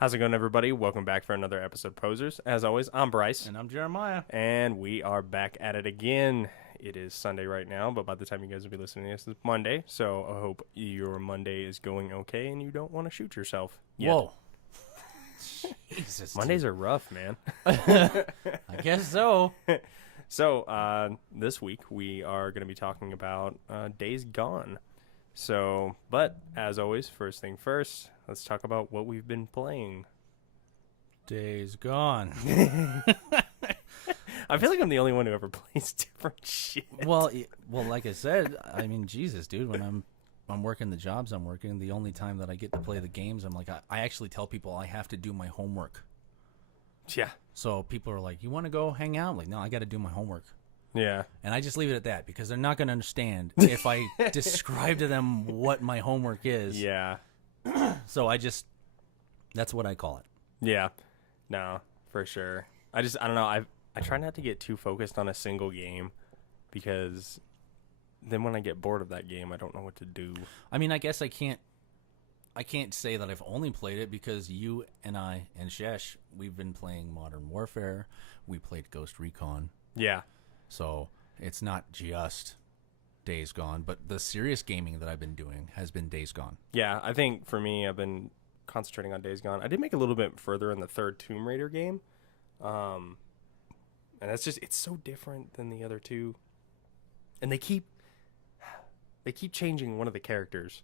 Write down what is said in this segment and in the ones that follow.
How's it going, everybody? Welcome back for another episode of Posers. As always, I'm Bryce. And I'm Jeremiah. And we are back at it again. It is Sunday right now, but by the time you guys will be listening to this, it's Monday. So I hope your Monday is going okay and you don't want to shoot yourself yet. Whoa. Jesus. Mondays are rough, man. I guess so. So this week we are going to be talking about Days Gone. So, but as always, first thing first, let's talk about what we've been playing. Days Gone. I feel like I'm the only one who ever plays different shit. Well, like I said, I mean, Jesus, dude, when I'm working the jobs I'm working, the only time that I get to play the games, I'm like, I actually tell people I have to do my homework. Yeah. So people are like, you want to go hang out? I'm like, no, I got to do my homework. Yeah. And I just leave it at that because they're not going to understand if I describe to them what my homework is. Yeah. So that's what I call it. Yeah. No, for sure. I don't know. I try not to get too focused on a single game because then when I get bored of that game, I don't know what to do. I mean, I guess I can't say that I've only played it because you and I and Shesh, we've been playing Modern Warfare. We played Ghost Recon. Yeah. So it's not just Days Gone, but the serious gaming that I've been doing has been Days Gone. Yeah, I think for me, I've been concentrating on Days Gone. I did make a little bit further in the third Tomb Raider game. And that's just, it's so different than the other two. And they keep changing one of the characters.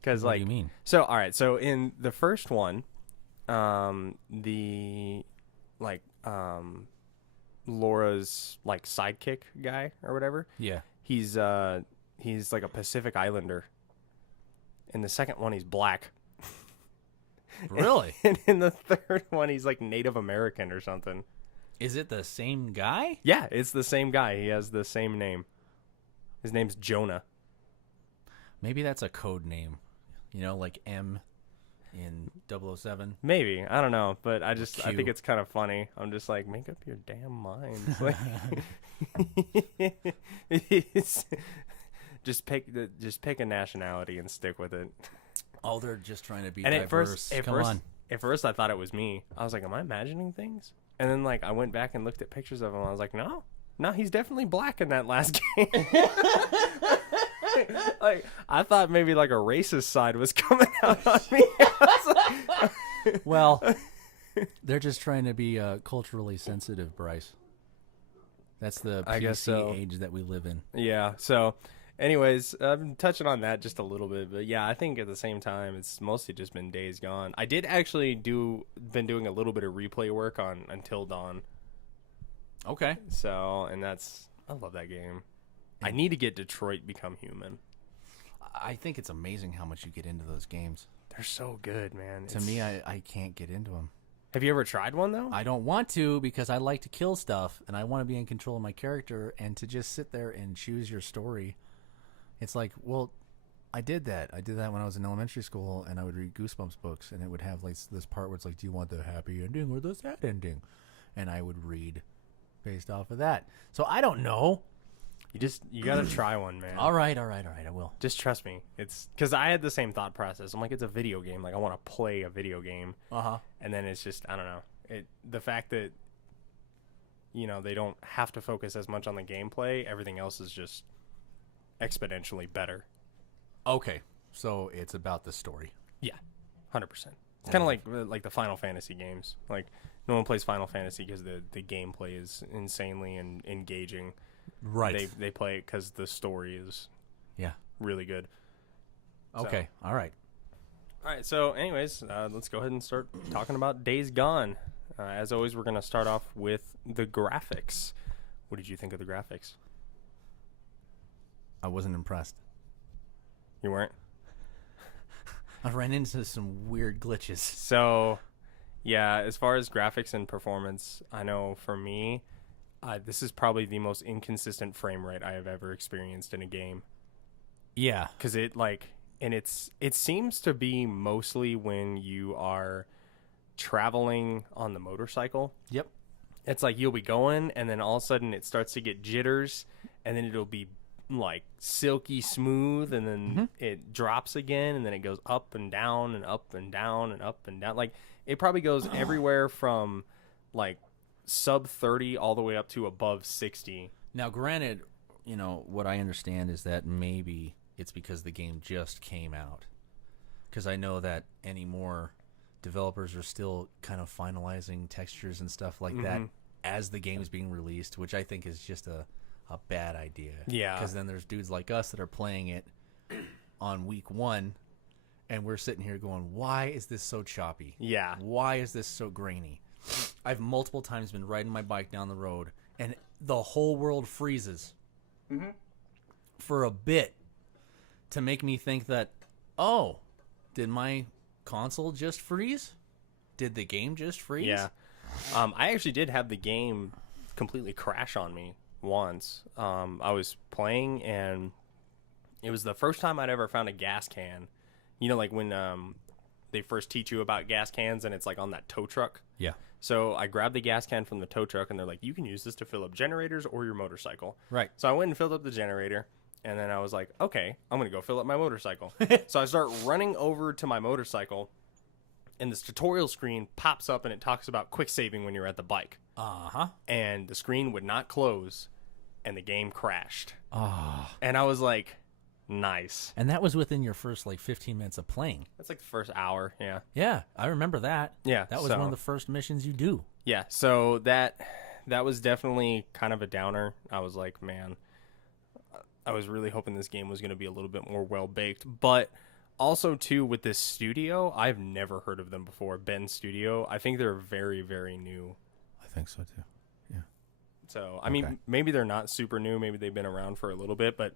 Because, What like, do you mean? So, all right. So, in the first one, Laura's, like, sidekick guy or whatever, Yeah. he's like a Pacific Islander. In the second one, he's black. Really? And in the third one, he's, like, Native American or something. Is it the same guy? Yeah, it's the same guy. He has the same name. His name's Jonah. Maybe that's a code name. You know, like M in 007. Maybe. I don't know. But I Q. think it's kind of funny. I'm just like, make up your damn minds. Like, just pick a nationality and stick with it. Oh, they're just trying to be And diverse. Come on. At first I thought it was me. I was like, am I imagining things? And then, like, I went back and looked at pictures of him. I was like, no, he's definitely black in that last game. Like, I thought maybe, like, a racist side was coming out on me. Well, they're just trying to be culturally sensitive, Bryce. That's the I guess PC so. age that we live in. Yeah, so, anyways, I'm touching on that just a little bit. But, yeah, I think at the same time, it's mostly just been Days Gone. I did actually been doing a little bit of replay work on Until Dawn. Okay. So, and I love that game. I need to get Detroit Become Human. I think it's amazing how much you get into those games. They're so good, man. To me, I can't get into them. Have you ever tried one, though? I don't want to because I like to kill stuff and I want to be in control of my character, and to just sit there and choose your story. It's like, well, I did that. I did that when I was in elementary school, and I would read Goosebumps books, and it would have like this part where it's like, do you want the happy ending or the sad ending? And I would read based off of that. So I don't know. You gotta try one, man. All right, I will. Just trust me. It's because I had the same thought process. I'm like, it's a video game. Like, I want to play a video game. And then it's just, I don't know. The fact that, they don't have to focus as much on the gameplay. Everything else is just exponentially better. Okay, so it's about the story. Yeah, 100%. It's kind of like the Final Fantasy games. Like, no one plays Final Fantasy because the gameplay is insanely and engaging. Right. They play it because the story is really good. Okay, all right. All right, so anyways, let's go ahead and start talking about Days Gone. As always, we're going to start off with the graphics. What did you think of the graphics? I wasn't impressed. You weren't? I ran into some weird glitches. So, yeah, as far as graphics and performance, I know for me, this is probably the most inconsistent frame rate I have ever experienced in a game. Yeah. Because it seems to be mostly when you are traveling on the motorcycle. Yep. It's like you'll be going, and then all of a sudden it starts to get jitters, and then it'll be like silky smooth, and then it drops again, and then it goes up and down and up and down and up and down. Like it probably goes everywhere from like sub 30 all the way up to above 60. Now, granted, you know, what I understand is that maybe it's because the game just came out. Because I know that anymore developers are still kind of finalizing textures and stuff like that as the game is being released, which I think is just a bad idea. Yeah. Because then there's dudes like us that are playing it on week 1, and we're sitting here going, why is this so choppy? Yeah. Why is this so grainy? I've multiple times been riding my bike down the road, and the whole world freezes for a bit to make me think that, oh, did my console just freeze? Did the game just freeze? Yeah. I actually did have the game completely crash on me once. I was playing, and it was the first time I'd ever found a gas can. You know, like when they first teach you about gas cans, and it's like on that tow truck. Yeah. So I grabbed the gas can from the tow truck, and they're like, you can use this to fill up generators or your motorcycle. Right. So I went and filled up the generator, and then I was like, okay, I'm going to go fill up my motorcycle. So I start running over to my motorcycle, and this tutorial screen pops up, and it talks about quick saving when you're at the bike. Uh-huh. And the screen would not close, and the game crashed. Oh. And I was like, nice. And that was within your first, 15 minutes of playing. That's like the first hour, yeah. Yeah, I remember that. Yeah. That was one of the first missions you do. Yeah, so that was definitely kind of a downer. I was like, man, I was really hoping this game was going to be a little bit more well-baked. But also, too, with this studio, I've never heard of them before, Ben Studio. I think they're very, very new. I think so, too. Yeah. So, I mean, maybe they're not super new. Maybe they've been around for a little bit, but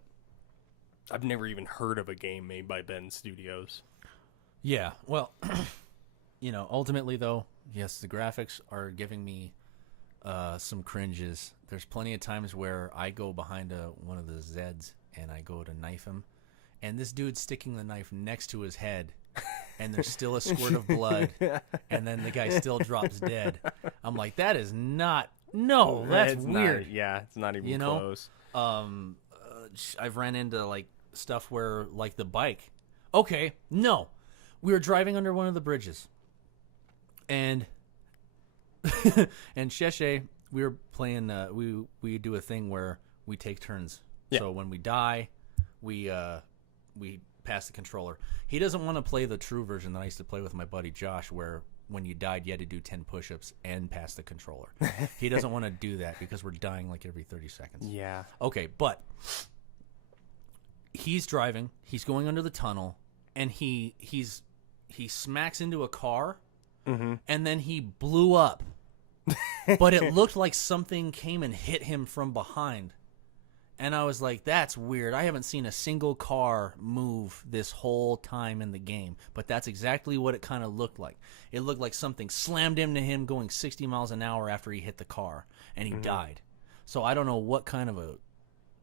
I've never even heard of a game made by Ben Studios. Yeah, well, ultimately, though, yes, the graphics are giving me some cringes. There's plenty of times where I go behind one of the Zeds and I go to knife him, and this dude's sticking the knife next to his head, and there's still a squirt of blood, and then the guy still drops dead. I'm like, that is not... No, that's weird. It's not even close. I've ran into, stuff where, the bike. Okay, no. We were driving under one of the bridges, and and Sheshe, we were playing. We do a thing where we take turns. Yeah. So when we die, we pass the controller. He doesn't want to play the true version that I used to play with my buddy Josh, where when you died, you had to do 10 push-ups and pass the controller. He doesn't want to do that because we're dying every 30 seconds. Yeah. Okay, but he's driving. He's going under the tunnel, and he smacks into a car, and then he blew up. But it looked like something came and hit him from behind. And I was like, that's weird. I haven't seen a single car move this whole time in the game. But that's exactly what it kind of looked like. It looked like something slammed into him going 60 miles an hour after he hit the car, and he died. So I don't know what kind of a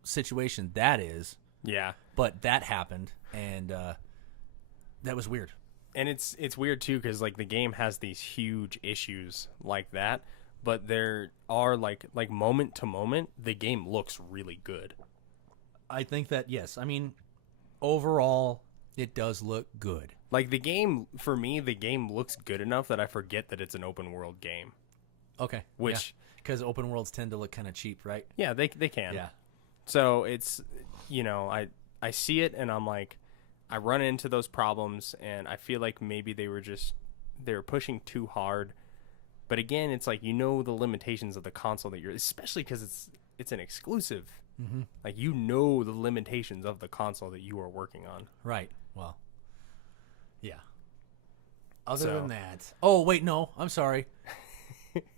situation that is. Yeah. But that happened, and that was weird. And it's weird, too, because, the game has these huge issues like that. But there are, like moment to moment, the game looks really good. I think that, yes. I mean, overall, it does look good. The game, for me, the game looks good enough that I forget that it's an open world game. Okay. Which... Because open worlds tend to look kind of cheap, right? Yeah, they can. Yeah. So it's, I see it and I'm like, I run into those problems and I feel like maybe they were pushing too hard. But again, it's the limitations of the console that especially because it's an exclusive. Mm-hmm. The limitations of the console that you are working on. Right. Well, yeah. Other than that. Oh, wait, no. I'm sorry.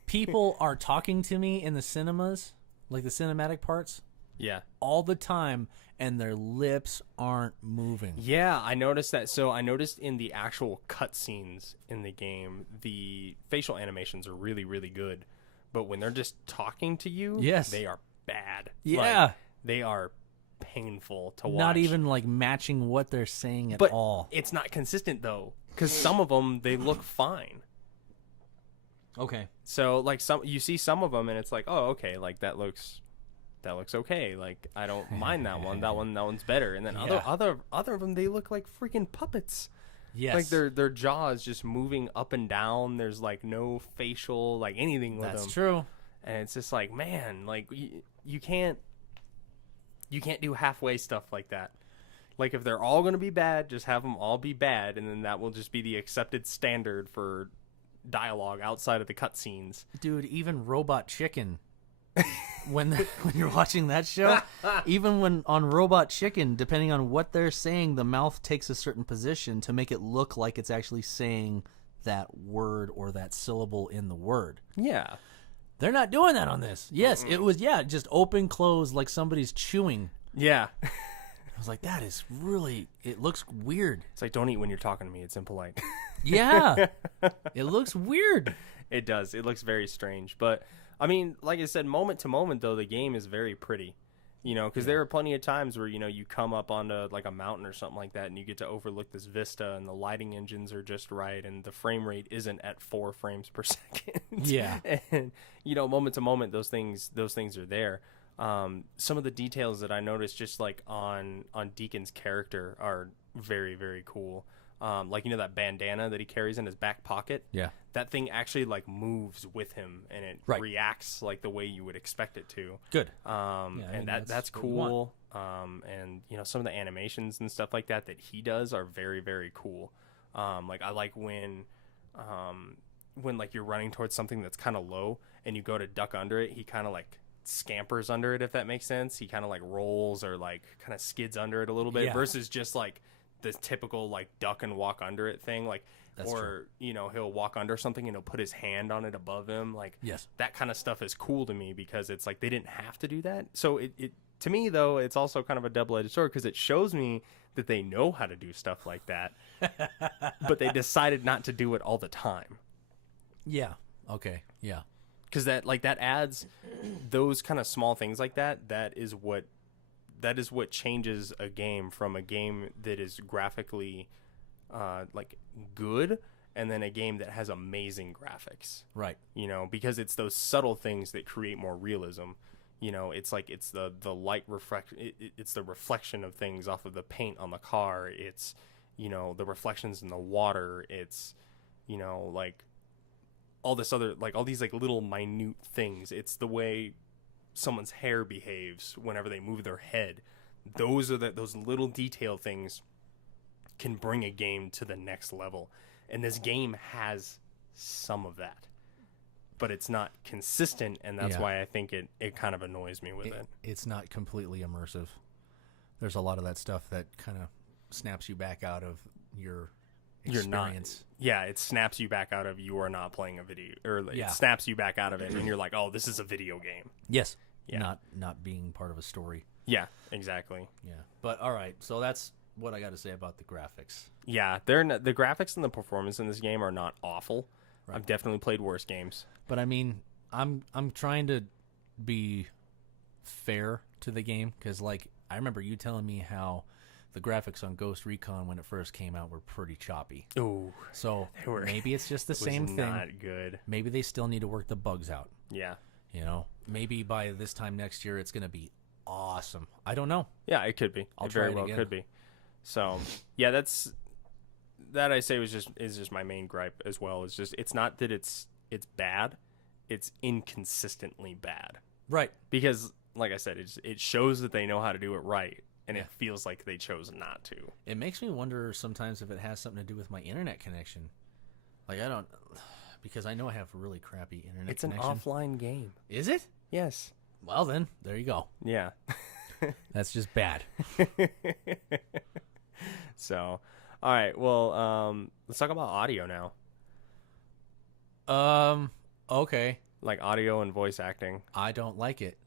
People are talking to me in the cinemas, the cinematic parts. Yeah. All the time, and their lips aren't moving. Yeah, I noticed that. So I noticed in the actual cutscenes in the game, the facial animations are really, really good. But when they're just talking to you, they are bad. Yeah. They are painful to watch. Not even matching what they're saying at all. It's not consistent, though, because some of them, they look fine. Okay. So, you see some of them, and it's oh, okay, that looks that looks okay. Like, I don't mind that one. That one's better. And then Yeah. other of them, they look like freaking puppets. Yes. Like their jaws just moving up and down. There's like no facial like anything with them. That's true. And it's just like, man, like you can't do halfway stuff like that. Like, if they're all going to be bad, just have them all be bad, and then that will just be the accepted standard for dialogue outside of the cutscenes. Dude, even Robot Chicken, when you're watching that show, even when on Robot Chicken, depending on what they're saying, the mouth takes a certain position to make it look like it's actually saying that word or that syllable in the word. Yeah. They're not doing that on this. Yes, it was, just open, close, like somebody's chewing. Yeah. I was like, that is really, it looks weird. It's like, don't eat when you're talking to me. It's impolite. Yeah. It looks weird. It does. It looks very strange. But, I mean, like I said, moment to moment, though, the game is very pretty. You know, because there are plenty of times where, you know, you come up onto, like, a mountain or something like that, and you get to overlook this vista, and the lighting engines are just right, and the frame rate isn't at 4 frames per second. Yeah. And, you know, moment to moment, those things are there. Some of the details that I noticed just, like, on Deacon's character are very, very cool. Like, you know, that bandana that he carries in his back pocket? Yeah. That thing actually, like, moves with him, and it reacts, like, the way you would expect it to. Good. And that's cool. And, you know, some of the animations and stuff like that he does are very, very cool. Like, I like when, like, you're running towards something that's kind of low, and you go to duck under it, he kind of, like, scampers under it, if that makes sense. He kind of, like, rolls or, like, kind of skids under it a little bit versus just, like, this typical, like, duck and walk under it thing. Like, that's true. You know, he'll walk under something and he'll put his hand on it above him. Like, that kind of stuff is cool to me because it's like they didn't have to do that. So it to me, though, it's also kind of a double-edged sword because it shows me that they know how to do stuff like that, but they decided not to do it all the time. Yeah. Okay. Yeah. Because that adds those kind of small things like that. That is what changes a game from a game that is graphically like good and then a game that has amazing graphics. Right. You know, because it's those subtle things that create more realism. You know, it's like it's the light it's the reflection of things off of the paint on the car. It's, you know, the reflections in the water. It's, you know, like all this other, like all these like little minute things. It's the way someone's hair behaves whenever they move their head. Those are those little detail things can bring a game to the next level. And this game has some of that, but it's not consistent, and that's why I think it kind of annoys me with it. It's not completely immersive. There's a lot of that stuff that kind of snaps you back out of your experience. It snaps you back out of you are not playing a video, or it snaps you back out of it, and you're like, oh, this is a video game. Yes. Yeah. Not being part of a story. Yeah, exactly. Yeah. But all right, so that's what I got to say about the graphics. Yeah, the graphics and the performance in this game are not awful. Right. I've definitely played worse games. But I mean, I'm trying to be fair to the game because, like, I remember you telling me how the graphics on Ghost Recon when it first came out were pretty choppy. Ooh. So maybe it's just the same thing. Not good. Maybe they still need to work the bugs out. Yeah. You know, maybe by this time next year it's going to be awesome. I don't know. Yeah, it could be. It very well could be. So, yeah, that I say is just my main gripe as well. It's just it's not that it's bad, it's inconsistently bad. Right. Because like I said, it shows that they know how to do it right, and it feels like they chose not to. It makes me wonder sometimes if it has something to do with my internet connection. Like because I know I have a really crappy internet connection. It's an offline game. Is it? Yes. Well then, there you go. Yeah. That's just bad. So, all right. Well, let's talk about audio now. Okay. Like audio and voice acting. I don't like it.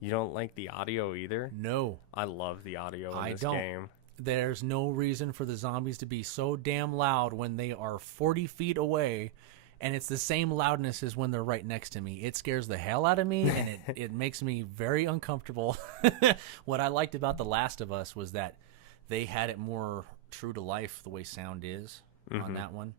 You don't like the audio either? No. I love the audio in this game. There's no reason for the zombies to be so damn loud when they are 40 feet away, and it's the same loudness as when they're right next to me. It scares the hell out of me, and it makes me very uncomfortable. What I liked about The Last of Us was that they had it more true to life the way sound is on that one.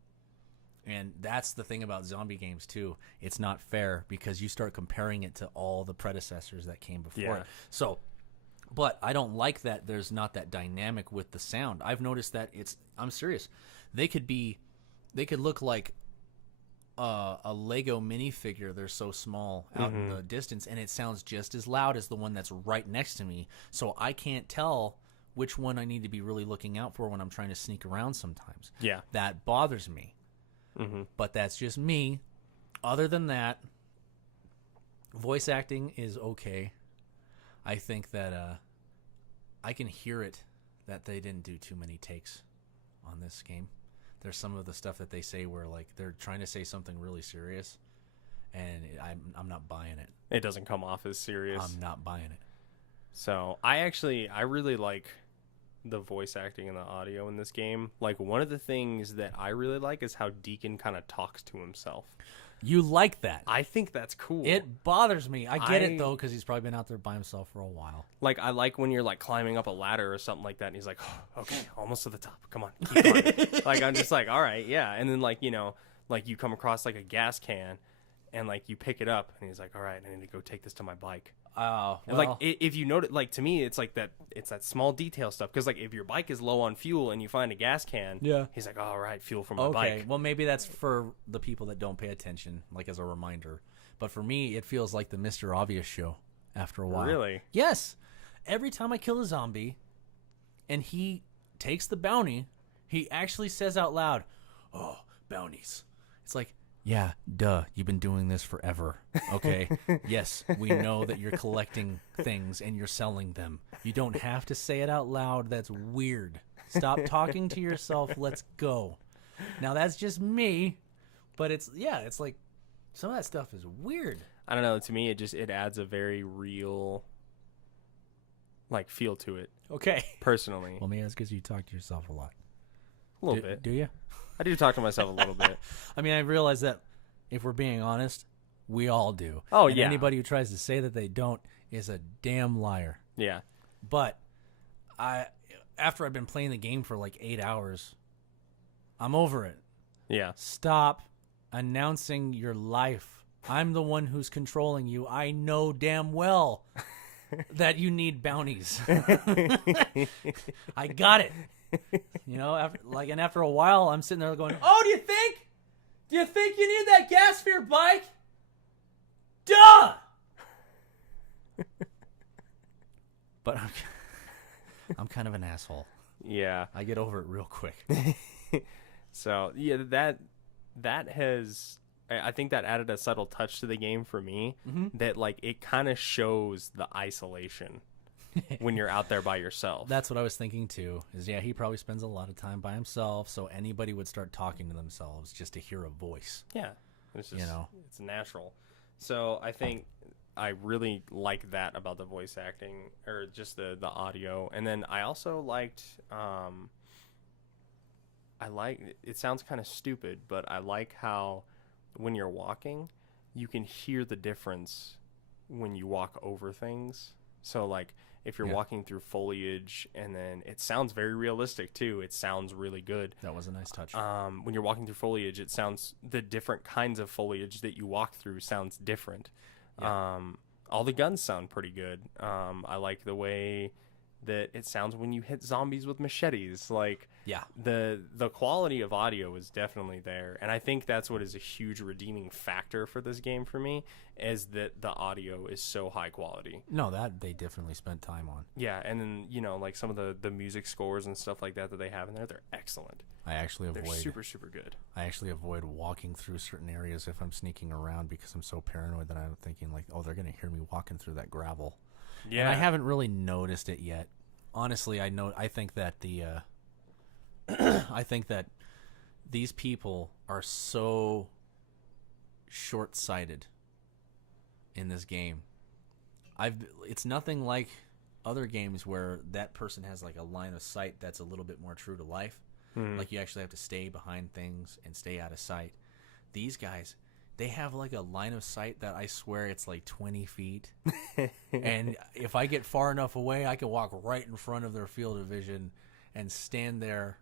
And that's the thing about zombie games, too. It's not fair because you start comparing it to all the predecessors that came before it. So, but I don't like that there's not that dynamic with the sound. I've noticed that I'm serious. They could look like a Lego minifigure. They're so small out in the distance, and it sounds just as loud as the one that's right next to me. So I can't tell which one I need to be really looking out for when I'm trying to sneak around sometimes. Yeah. That bothers me. But that's just me. Other than that, voice acting is okay. I think that I can hear it that they didn't do too many takes on this game. There's some of the stuff that they say where like they're trying to say something really serious, and I'm not buying it. It doesn't come off as serious. I'm not buying it. So I really like the voice acting and the audio in this game. Like, one of the things that I really like is how Deacon kind of talks to himself. You like that? I think that's cool. It bothers me. I get it though, because he's probably been out there by himself for a while. Like, I like when you're like climbing up a ladder or something like that, and he's like, oh, "Okay, almost to the top. Come on, keep climbing." Like, I'm just like, "All right, yeah." And then like, you know, like you come across like a gas can, and like you pick it up, and he's like, "All right, I need to go take this to my bike." Oh, well. Like, if you notice, like, to me, it's like that. It's that small detail stuff. Because like, if your bike is low on fuel and you find a gas can, he's like, "All right, fuel for my bike." Okay, well, maybe that's for the people that don't pay attention, like as a reminder. But for me, it feels like the Mr. Obvious show after a while. Really? Yes. Every time I kill a zombie, and he takes the bounty, he actually says out loud, "Oh, bounties." It's like, yeah, duh, you've been doing this forever, okay? Yes, we know that you're collecting things and you're selling them. You don't have to say it out loud. That's weird. Stop talking to yourself. Let's go. Now, that's just me, but it's like some of that stuff is weird. I don't know. To me, it adds a very real, like, feel to it. Okay. Personally. Well, maybe that's because you talk to yourself a lot. A little bit. Do you? I do talk to myself a little bit. I mean, I realize that if we're being honest, we all do. Oh, and yeah. Anybody who tries to say that they don't is a damn liar. Yeah. But after I've been playing the game for like 8 hours, I'm over it. Yeah. Stop announcing your life. I'm the one who's controlling you. I know damn well that you need bounties. I got it. You know, after a while, I'm sitting there going, "Oh, do you think you need that gas for your bike? Duh!" But I'm kind of an asshole. Yeah, I get over it real quick. So yeah, that has, I think that added a subtle touch to the game for me. That like it kind of shows the isolation. When you're out there by yourself. That's what I was thinking too. He probably spends a lot of time by himself, so anybody would start talking to themselves just to hear a voice. Yeah, it's just, it's natural. So I think I really like that about the voice acting, or just the audio. And then I also liked, it sounds kind of stupid, but I like how when you're walking, you can hear the difference when you walk over things. So like, if you're walking through foliage, and then it sounds very realistic too. It sounds really good. That was a nice touch. When you're walking through foliage, it sounds, the different kinds of foliage that you walk through sounds different. Yeah. All the guns sound pretty good. I like the way that it sounds when you hit zombies with machetes. Like, the quality of audio is definitely there, and I think that's what is a huge redeeming factor for this game for me, is that the audio is so high quality. No, that they definitely spent time on. Yeah, and then like some of the music scores and stuff like that they have in there, they're excellent. They're super, super good. I actually avoid walking through certain areas if I'm sneaking around because I'm so paranoid that I'm thinking like, oh, they're gonna hear me walking through that gravel. Yeah, and I haven't really noticed it yet. Honestly, I think that I think that these people are so short-sighted in this game. It's nothing like other games where that person has like a line of sight that's a little bit more true to life. Like you actually have to stay behind things and stay out of sight. These guys, they have like a line of sight that I swear it's like 20 feet. And if I get far enough away, I can walk right in front of their field of vision and stand there,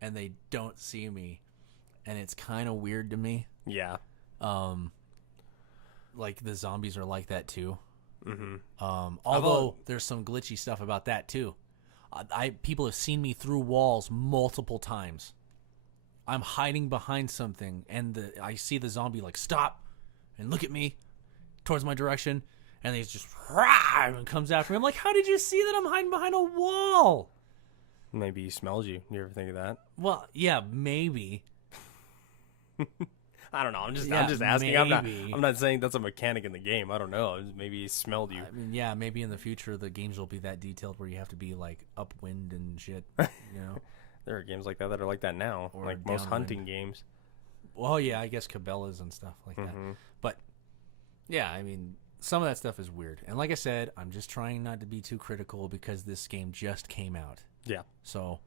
and they don't see me. and it's kind of weird to me. Yeah. Like the zombies are like that too. Mm-hmm. Although there's some glitchy stuff about that too. People have seen me through walls multiple times. I'm hiding behind something, and I see the zombie like stop and look at me towards my direction, and he's just and comes after me. I'm like, how did you see that I'm hiding behind a wall? Maybe he smelled you. You ever think of that? Well, yeah, maybe. I don't know. I'm just asking. Maybe. I'm not saying that's a mechanic in the game. I don't know. Maybe he smelled you. I mean, yeah, maybe in the future the games will be that detailed where you have to be like upwind and shit. You know, there are games like that are like that now, or like most downwind. hunting games. Well, yeah, I guess Cabela's and stuff like that. But yeah, I mean, some of that stuff is weird. And like I said, I'm just trying not to be too critical because this game just came out. Yeah. So,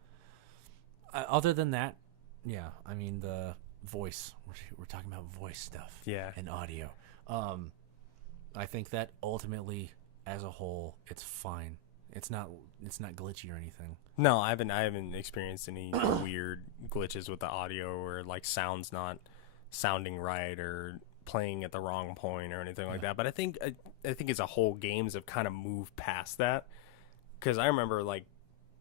other than that, yeah, I mean the voice. We're talking about voice stuff. Yeah. And audio. I think that ultimately, as a whole, it's fine. It's not glitchy or anything. No, I haven't experienced any weird glitches with the audio or like sounds not sounding right or playing at the wrong point or anything like that. But I think as a whole, games have kind of moved past that. Because I remember like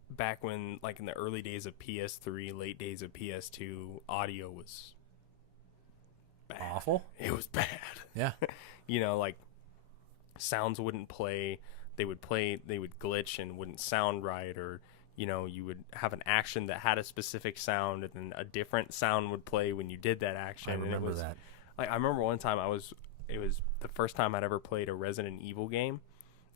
back when, like in the early days of PS3, late days of PS2, audio was bad. Awful. It was bad. Yeah. You know, like sounds wouldn't play. They would glitch and wouldn't sound right, or you know, you would have an action that had a specific sound and then a different sound would play when you did that action. I remember and it was, that. Like I remember one time it was the first time I'd ever played a Resident Evil game,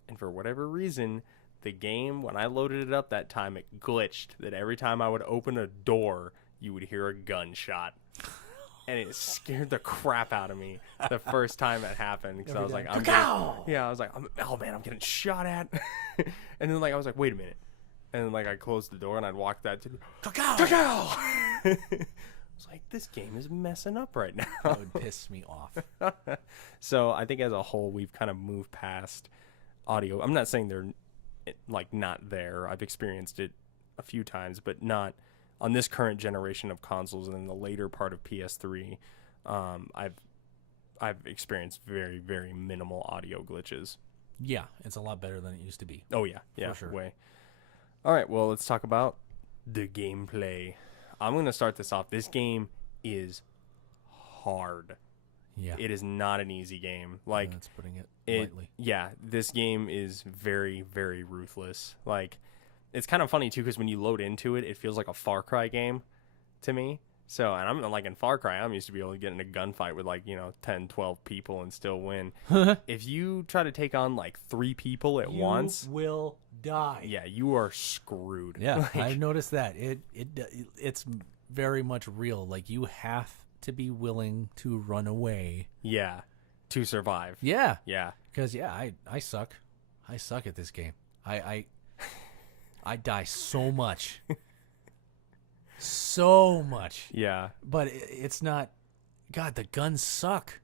and for whatever reason, the game, when I loaded it up that time, it glitched that every time I would open a door, you would hear a gunshot. And it scared the crap out of me the first time it happened. Because I was like, I'm getting shot at. And then like I was like, wait a minute. And then like I closed the door and I'd walk that to Cacao! I was like, this game is messing up right now. That would piss me off. So I think as a whole, we've kind of moved past audio. I'm not saying they're like not there. I've experienced it a few times, but not on this current generation of consoles. And in the later part of PS3, I've experienced very, very minimal audio glitches. Yeah, it's a lot better than it used to be. Oh yeah, For sure. Way. All right, well, let's talk about the gameplay. I'm going to start this off. This game is hard. Yeah. It is not an easy game. Like, that's putting it lightly. Yeah, this game is very, very ruthless. Like, it's kind of funny too because when you load into it, it feels like a Far Cry game to me. So, and I'm like in Far Cry, I'm used to be able to get in a gunfight with like, 10, 12 people and still win. If you try to take on like 3 people at once, you will die. Yeah, you are screwed. Yeah, like, I've noticed that. It's very much real. Like you have to be willing to run away. Yeah, to survive. Yeah. Yeah. Because I suck. I suck at this game. I die so much. So much. Yeah. But it's not. God, the guns suck.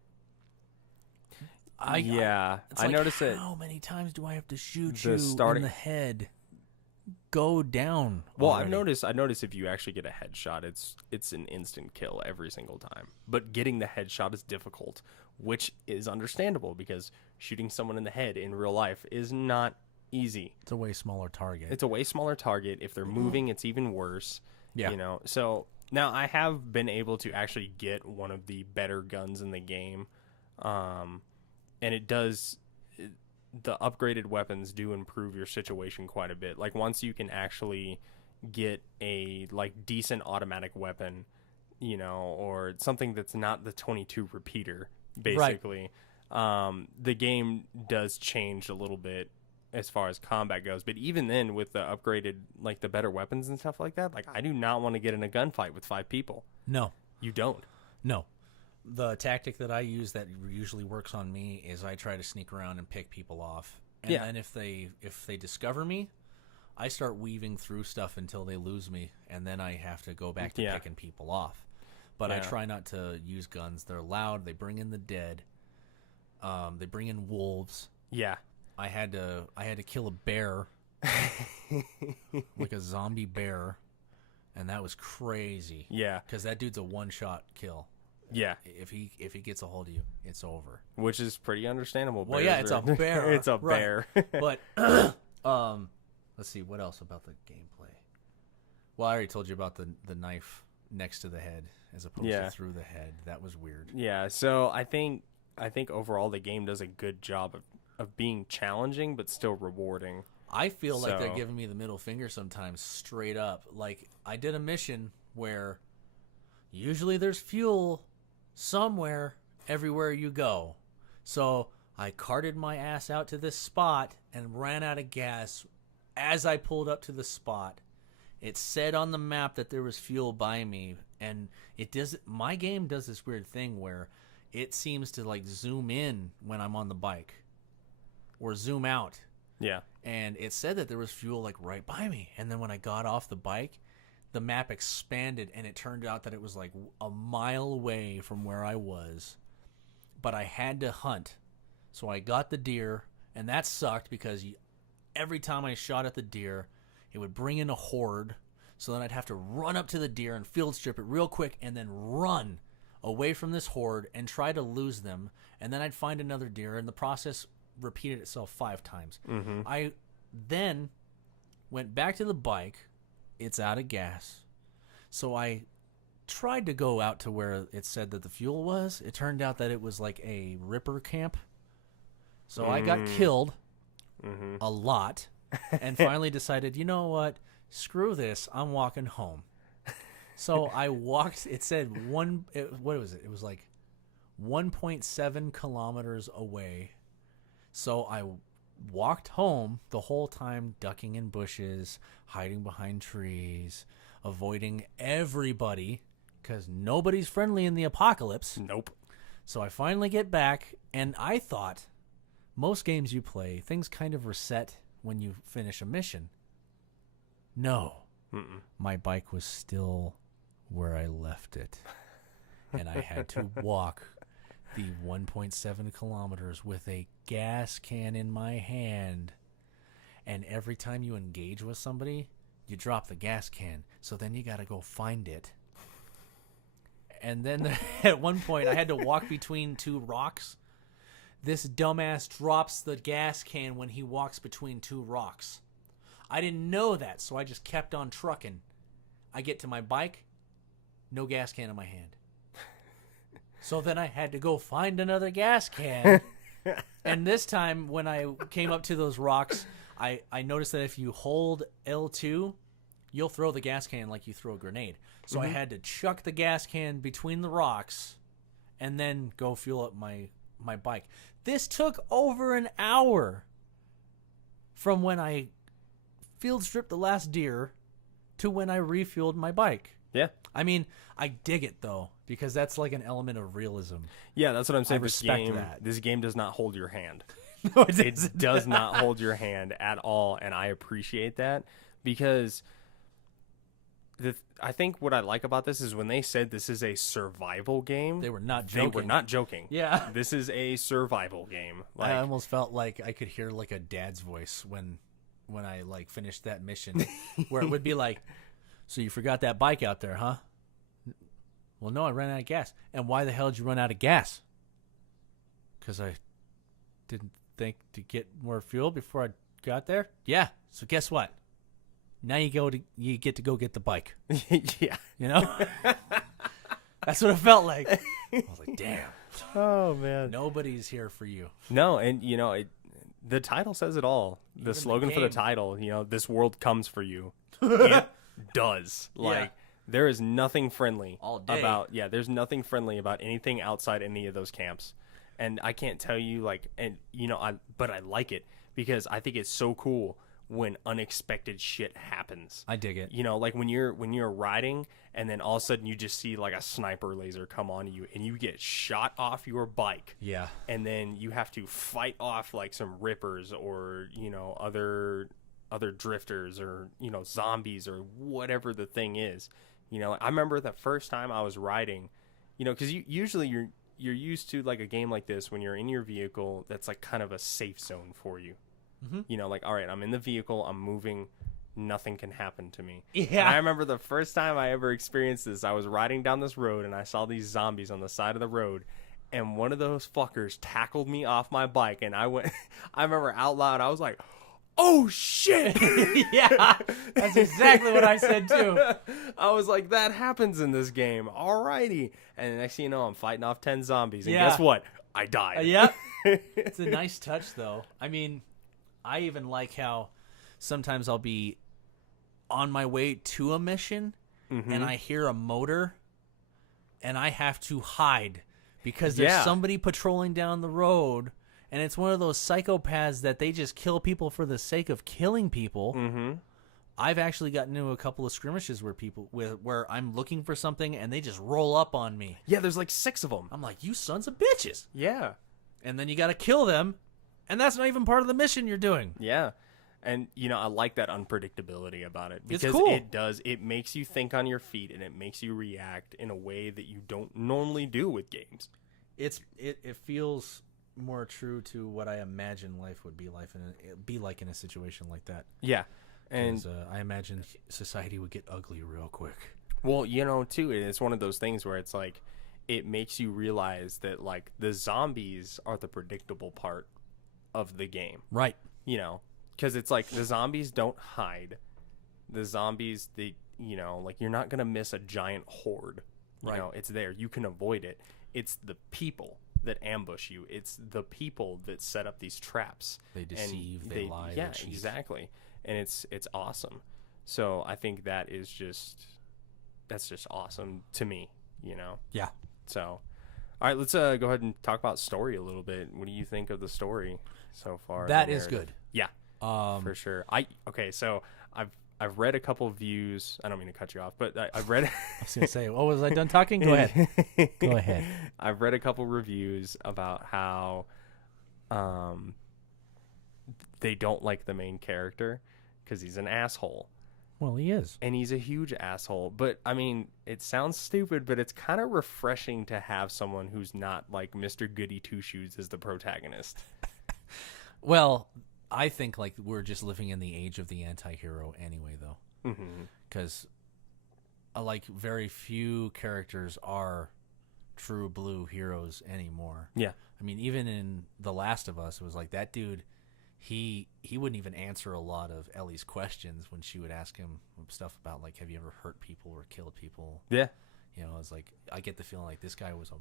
I like, noticed it. How many times do I have to shoot you in the head? Go down. Well, already. I noticed if you actually get a headshot, it's an instant kill every single time. But getting the headshot is difficult, which is understandable because shooting someone in the head in real life is not easy. It's a way smaller target. If they're moving, it's even worse. Yeah. So now I have been able to actually get one of the better guns in the game. And the upgraded weapons do improve your situation quite a bit. Like once you can actually get a like decent automatic weapon, or something that's not the 22 repeater, basically, the game does change a little bit as far as combat goes. But even then, with the upgraded, like the better weapons and stuff like that, like I do not want to get in a gunfight with 5 people. No, you don't. No. The tactic that I use that usually works on me is I try to sneak around and pick people off. And then if they discover me, I start weaving through stuff until they lose me, and then I have to go back to picking people off. But I try not to use guns. They're loud. They bring in the dead. They bring in wolves. Yeah. I had to kill a bear, like a zombie bear, And that was crazy. Yeah. Because that dude's a one-shot kill. Yeah. If he gets a hold of you, it's over. Which is pretty understandable. Well, yeah, it's a bear. It's a bear. But let's see, what else about the gameplay? Well, I already told you about the knife next to the head as opposed to through the head. That was weird. Yeah, so I think overall the game does a good job of being challenging but still rewarding. I feel like they're giving me the middle finger sometimes, straight up. Like, I did a mission where usually there's fuel somewhere everywhere you go. So I carted my ass out to this spot and ran out of gas as I pulled up to the spot. It said on the map that there was fuel by me, and my game does this weird thing where it seems to like zoom in when I'm on the bike or zoom out. Yeah. And it said that there was fuel like right by me. And then when I got off the bike, the map expanded and it turned out that it was like a mile away from where I was. But I had to hunt. So I got the deer, and that sucked because every time I shot at the deer, it would bring in a horde. So then I'd have to run up to the deer and field strip it real quick and then run away from this horde and try to lose them. And then I'd find another deer, and the process repeated itself 5 times. Mm-hmm. I then went back to the bike. It's out of gas. So I tried to go out to where it said that the fuel was. It turned out that it was like a ripper camp. So I got killed a lot and finally decided, you know what? Screw this. I'm walking home. So I walked. It said what was it? It was like 1.7 kilometers away. So I walked home the whole time, ducking in bushes, hiding behind trees, avoiding everybody because nobody's friendly in the apocalypse. Nope. So I finally get back, and I thought most games you play, things kind of reset when you finish a mission. No. Mm-mm. My bike was still where I left it, and I had to walk the 1.7 kilometers with a gas can in my hand. And every time you engage with somebody, you drop the gas can. So then you got to go find it. And then at one point, I had to walk between 2 rocks. This dumbass drops the gas can when he walks between 2 rocks. I didn't know that, so I just kept on trucking. I get to my bike, no gas can in my hand. So then I had to go find another gas can. And this time when I came up to those rocks, I noticed that if you hold L2, you'll throw the gas can like you throw a grenade. So I had to chuck the gas can between the rocks and then go fuel up my bike. This took over an hour from when I field stripped the last deer to when I refueled my bike. Yeah. I mean, I dig it, though, because that's like an element of realism. Yeah, that's what I'm saying. I respect that. This game does not hold your hand. No, It does not hold your hand at all, and I appreciate that because I think what I like about this is when they said this is a survival game. They were not joking. They were not joking. Yeah. This is a survival game. I almost felt like I could hear like a dad's voice when I like finished that mission where it would be like, so you forgot that bike out there, huh? Well, no, I ran out of gas. And why the hell did you run out of gas? Because I didn't think to get more fuel before I got there. Yeah. So guess what? Now you get to go get the bike. Yeah. You know? That's what it felt like. I was like, damn. Oh, man. Nobody's here for you. No, and, you know, the title says it all. The Even slogan the for the game. title, you know, this world comes for you. It does. Like, there is nothing friendly All day. there's nothing friendly about anything outside any of those camps. And I can't tell you, like, and, you know, but I like it because I think it's so cool when unexpected shit happens. I dig it. You know, like when you're riding and then all of a sudden you just see like a sniper laser come on you and you get shot off your bike. Yeah. And then you have to fight off like some rippers or, you know, other drifters or, you know, zombies or whatever the thing is. You know, I remember the first time I was riding, you know, because usually you're used to like a game like this when you're in your vehicle that's like kind of a safe zone for you. Mm-hmm. You know, like, all right, I'm in the vehicle, I'm moving, nothing can happen to me. Yeah. And I remember the first time I ever experienced this, I was riding down this road and I saw these zombies on the side of the road, and one of those fuckers tackled me off my bike, and I remember out loud, I was like, oh shit. Yeah, that's exactly what I said too. I was like, that happens in this game. Alrighty. And the next thing you know, I'm fighting off 10 zombies. And guess what? I died. Yep. It's a nice touch, though. I mean, I even like how sometimes I'll be on my way to a mission and I hear a motor and I have to hide because there's somebody patrolling down the road, and it's one of those psychopaths that they just kill people for the sake of killing people. I've actually gotten into a couple of skirmishes where I'm looking for something and they just roll up on me. Yeah, there's like 6 of them. I'm like, you sons of bitches. Yeah. And then you got to kill them, and that's not even part of the mission you're doing. Yeah. And, you know, I like that unpredictability about it. Because it's cool. It makes you think on your feet, and it makes you react in a way that you don't normally do with games. It feels more true to what I imagine life would be like in a situation like that. Yeah. And I imagine society would get ugly real quick. Well, you know, too, it's one of those things where it's like, it makes you realize that, like, the zombies are the predictable part of the game. Right. You know, because it's like the zombies don't hide. The zombies, you know, like, you're not going to miss a giant horde. You know, it's there. You can avoid it. It's the people that ambush you. It's the people that set up these traps. They deceive, they lie. Yeah, they cheat. exactly. And it's awesome. So I think that's just awesome to me, you know? Yeah. So, all right, let's go ahead and talk about story a little bit. What do you think of the story so far? That is good. Yeah, for sure. So I've read a couple of views. I don't mean to cut you off, but I've read. I was gonna say, was I done talking? Go ahead. Go ahead. I've read a couple reviews about how they don't like the main character because he's an asshole. Well, he is. And he's a huge asshole. But, I mean, it sounds stupid, but it's kind of refreshing to have someone who's not like Mr. Goody Two-Shoes as the protagonist. Well, I think like we're just living in the age of the anti-hero anyway, though. Because like very few characters are true blue heroes anymore. Yeah. I mean, even in The Last of Us, it was like that dude... He wouldn't even answer a lot of Ellie's questions when she would ask him stuff about, like, have you ever hurt people or killed people? Yeah. You know, it's like, I get the feeling like this guy was a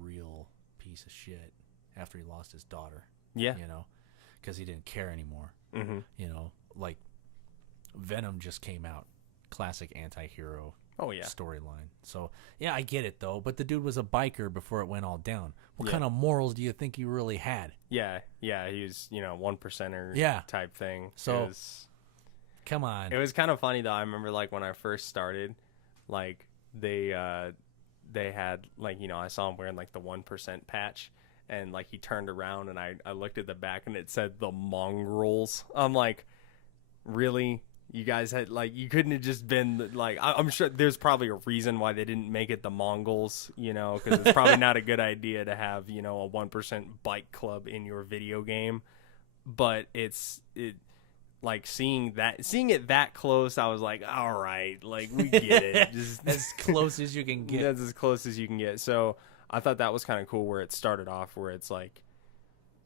real piece of shit after he lost his daughter. Yeah. You know, because he didn't care anymore. You know, like, Venom just came out. Classic anti-hero storyline. So, yeah, I get it, though. But the dude was a biker before it went all down. What kind of morals do you think he really had? Yeah, he was, you know, 1%er type thing. So, come on. It was kind of funny, though. I remember, like, when I first started, like, they had, like, you know, I saw him wearing, like, the 1% patch. And, like, he turned around, and I looked at the back, and it said the mongrels. I'm like, really? You guys had, like, you couldn't have just been, like, I'm sure there's probably a reason why they didn't make it the Mongols, you know, because it's probably not a good idea to have, you know, a 1% bike club in your video game. But like, seeing it that close, I was like, all right, like, we get it. Just as close as you can get. That's as close as you can get. So I thought that was kind of cool where it started off, where it's like,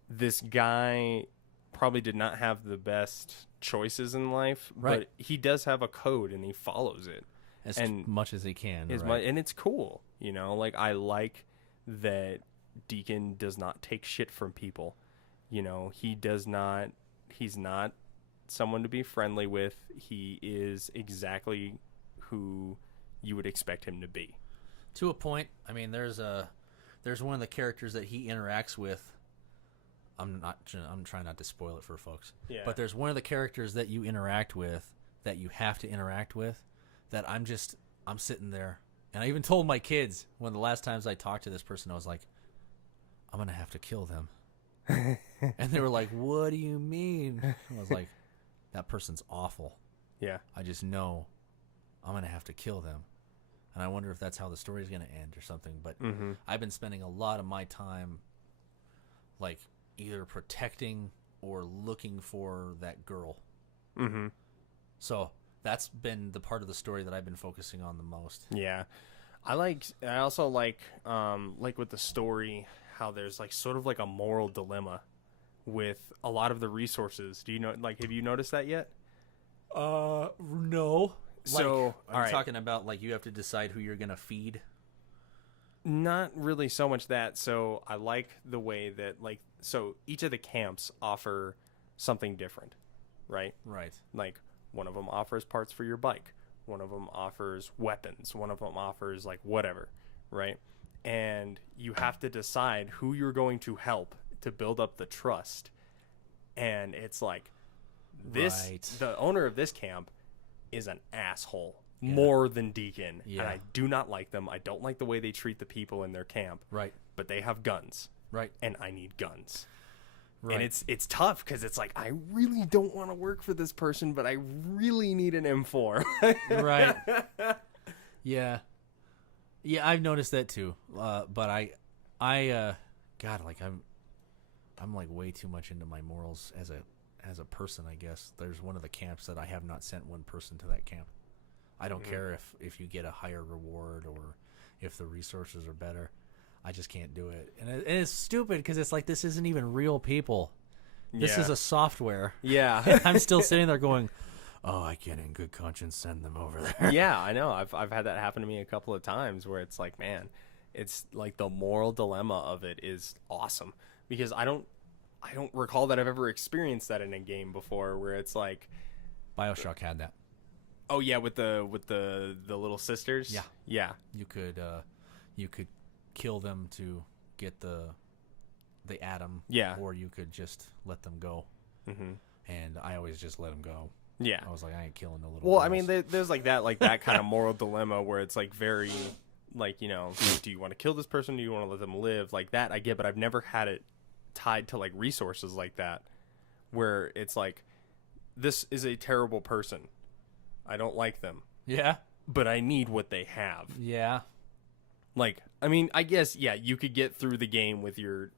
this guy probably did not have the best choices in life, but he does have a code and he follows it as much as he can. And it's cool, you know, like, I like that Deacon does not take shit from people. You know, he's not someone to be friendly with. He is exactly who you would expect him to be. To a point. I mean, there's one of the characters that he interacts with. I'm trying not to spoil it for folks. Yeah. But there's one of the characters that you interact with, that you have to interact with, that I'm sitting there. And I even told my kids, one of the last times I talked to this person, I was like, I'm going to have to kill them. And they were like, what do you mean? I was like, that person's awful. Yeah. I just know I'm going to have to kill them. And I wonder if that's how the story's going to end or something. But I've been spending a lot of my time, like, either protecting or looking for that girl. So that's been the part of the story that I've been focusing on the most. Yeah. I also like with the story, how there's like sort of like a moral dilemma with a lot of the resources. Do you know, like, have you noticed that yet? No. So, are you talking about like you have to decide who you're going to feed? Not really so much that. So I like the way that, like, so each of the camps offer something different, right? Right. Like, one of them offers parts for your bike. One of them offers weapons. One of them offers, like, whatever, right? And you have to decide who you're going to help to build up the trust. And it's like, the owner of this camp is an asshole. Yeah. More than Deacon. Yeah. And I do not like them. I don't like the way they treat the people in their camp. Right. But they have guns. Right. And I need guns. Right. And it's tough because it's like, I really don't want to work for this person, but I really need an M4. Right. Yeah. Yeah, I've noticed that too. But I God, like I'm like way too much into my morals as a person, I guess. There's one of the camps that I have not sent one person to that camp. I don't care if you get a higher reward or if the resources are better. I just can't do it. And it's stupid because it's like, this isn't even real people. This is a software. Yeah. I'm still sitting there going, oh, I can't in good conscience send them over there. Yeah, I know. I've had that happen to me a couple of times where it's like, man, it's like the moral dilemma of it is awesome because I don't recall that I've ever experienced that in a game before where it's like BioShock had that. Oh yeah, with the little sisters. Yeah. Yeah. You could kill them to get the atom. Yeah. Or you could just let them go. Mm-hmm. And I always just let them go. Yeah. I was like, I ain't killing no little. Well, girls. I mean, there's like that kind of moral dilemma where it's like very, like, you know, do you want to kill this person? Do you want to let them live? Like that, I get, but I've never had it tied to like resources like that, where it's like, this is a terrible person. I don't like them. Yeah. But I need what they have. Yeah. Like, I mean, I guess, yeah, you could get through the game with your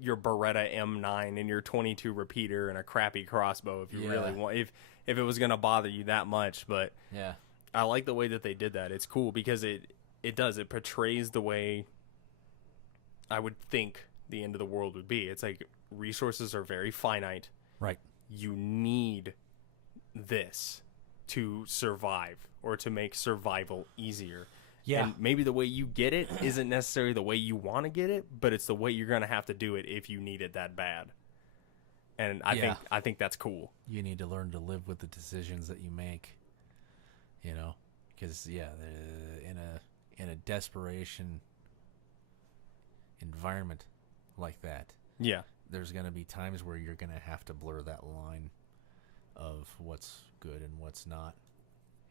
Beretta M9 and your 22 repeater and a crappy crossbow if you really want, if it was going to bother you that much. But yeah, I like the way that they did that. It's cool because it portrays the way I would think the end of the world would be. It's like resources are very finite. Right. You need this to survive or to make survival easier. Yeah. And maybe the way you get it isn't necessarily the way you want to get it, but it's the way you're going to have to do it if you need it that bad. And I think that's cool. You need to learn to live with the decisions that you make. You know, because in a desperation environment like that, yeah, there's going to be times where you're going to have to blur that line of what's good and what's not.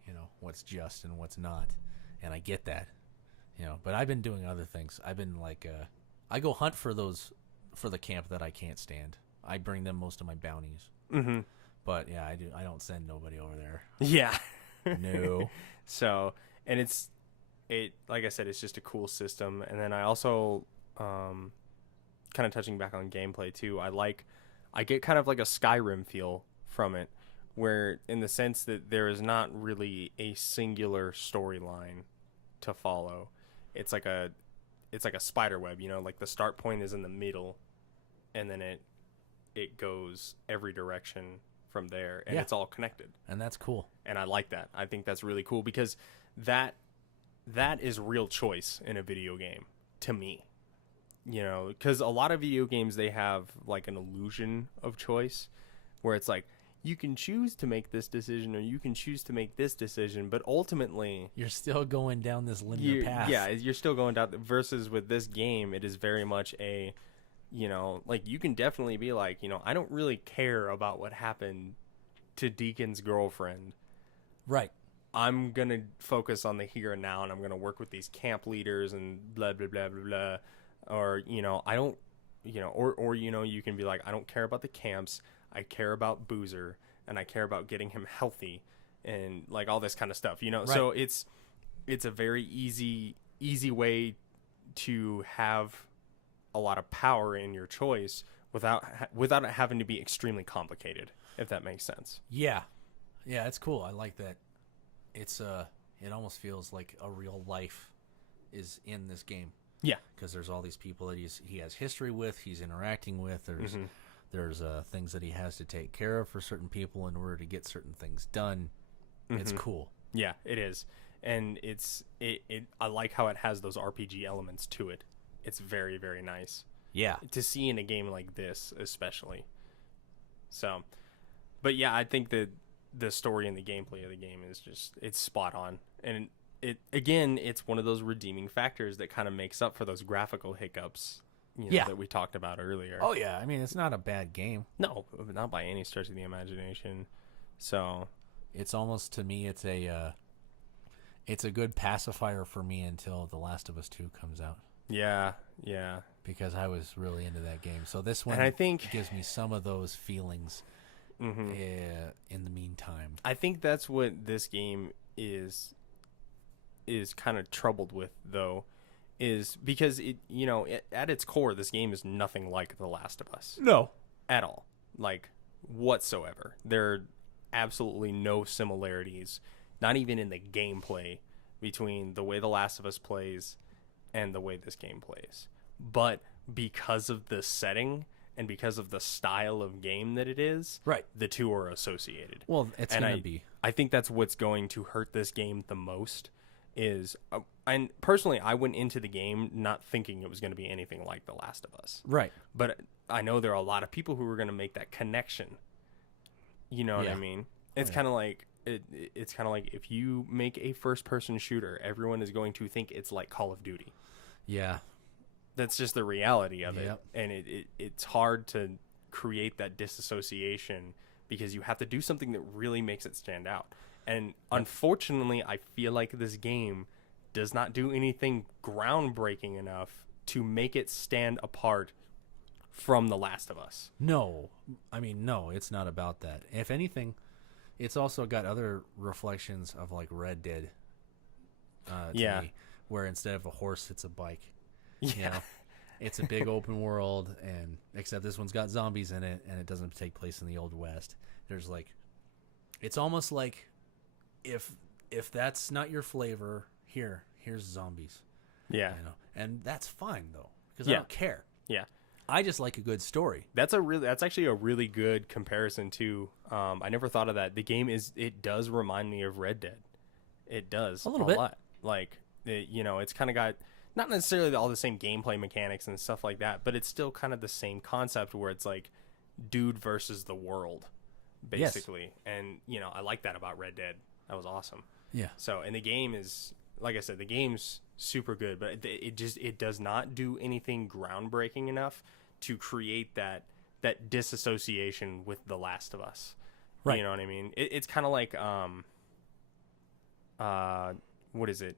You know, what's just and what's not. And I get that, you know, but I've been doing other things. I've been like, I go hunt for the camp that I can't stand. I bring them most of my bounties. Mm-hmm. But yeah, I don't send nobody over there. Yeah. No. So, and like I said, it's just a cool system. And then I also, kind of touching back on gameplay too, I get kind of like a Skyrim feel from it, where in the sense that there is not really a singular storyline to follow. It's like a spider web, you know, like the start point is in the middle and then it goes every direction from there and it's all connected. And that's cool. And I like that. I think that's really cool because that is real choice in a video game to me. You know, because a lot of video games, they have like an illusion of choice where it's like, you can choose to make this decision or you can choose to make this decision, but ultimately you're still going down this linear path. Yeah, you're still going down. Versus with this game, it is very much a, you know, like you can definitely be like, you know, I don't really care about what happened to Deacon's girlfriend. Right. I'm going to focus on the here and now, and I'm going to work with these camp leaders and blah, blah, blah, blah, blah. Or, you know, I don't, you know, or, you know, you can be like, I don't care about the camps. I care about Boozer, and I care about getting him healthy, and like all this kind of stuff, you know. Right. So it's a very easy way to have a lot of power in your choice without it having to be extremely complicated, if that makes sense. Yeah, Yeah, it's cool. I like that. It's it almost feels like a real life is in this game. Yeah, because there's all these people that he has history with, he's interacting with. There's things that he has to take care of for certain people in order to get certain things done. It's cool. Yeah, it is, and I like how it has those RPG elements to it. It's very, very nice. Yeah, to see in a game like this, especially. So, but yeah, I think that the story and the gameplay of the game is it's spot on, and it's one of those redeeming factors that kind of makes up for those graphical hiccups, that we talked about earlier. Oh yeah, I mean it's not a bad game. No, not by any stretch of the imagination. So, it's almost, to me, it's a good pacifier for me until The Last of Us 2 comes out. Yeah. Because I was really into that game. So this one, and I think, gives me some of those feelings in the meantime. I think that's what this game is kind of troubled with, though, is because at its core, this game is nothing like The Last of Us. No. At all. Like, whatsoever. There are absolutely no similarities, not even in the gameplay, between the way The Last of Us plays and the way this game plays. But because of the setting and because of the style of game that it is, right, the two are associated. Well, it's going to be. I think that's what's going to hurt this game the most is, and personally, I went into the game not thinking it was going to be anything like The Last of Us. Right. But I know there are a lot of people who are going to make that connection. You know what I mean? It's kind of like, it's kind of like if you make a first-person shooter, everyone is going to think it's like Call of Duty. Yeah. That's just the reality of it. And it's hard to create that disassociation because you have to do something that really makes it stand out. And unfortunately, I feel like this game does not do anything groundbreaking enough to make it stand apart from The Last of Us. No. I mean, no, it's not about that. If anything, it's also got other reflections of like Red Dead to me, where instead of a horse, it's a bike. Yeah. You know? It's a big open world, and except this one's got zombies in it, and it doesn't take place in the Old West. There's like, it's almost like if that's not your flavor, here's zombies. Yeah. You know, and that's fine though, because I don't care. Yeah. I just like a good story. That's actually a really good comparison too. I never thought of that. The game it does remind me of Red Dead. It does a little bit. Lot. Like it's kind of got not necessarily all the same gameplay mechanics and stuff like that, but it's still kind of the same concept where it's like dude versus the world, basically. Yes. And I like that about Red Dead. That was awesome. Yeah. So, and the game is, like I said, the game's super good, but it does not do anything groundbreaking enough to create that disassociation with The Last of Us. Right. You know what I mean? It's kind of like what is it?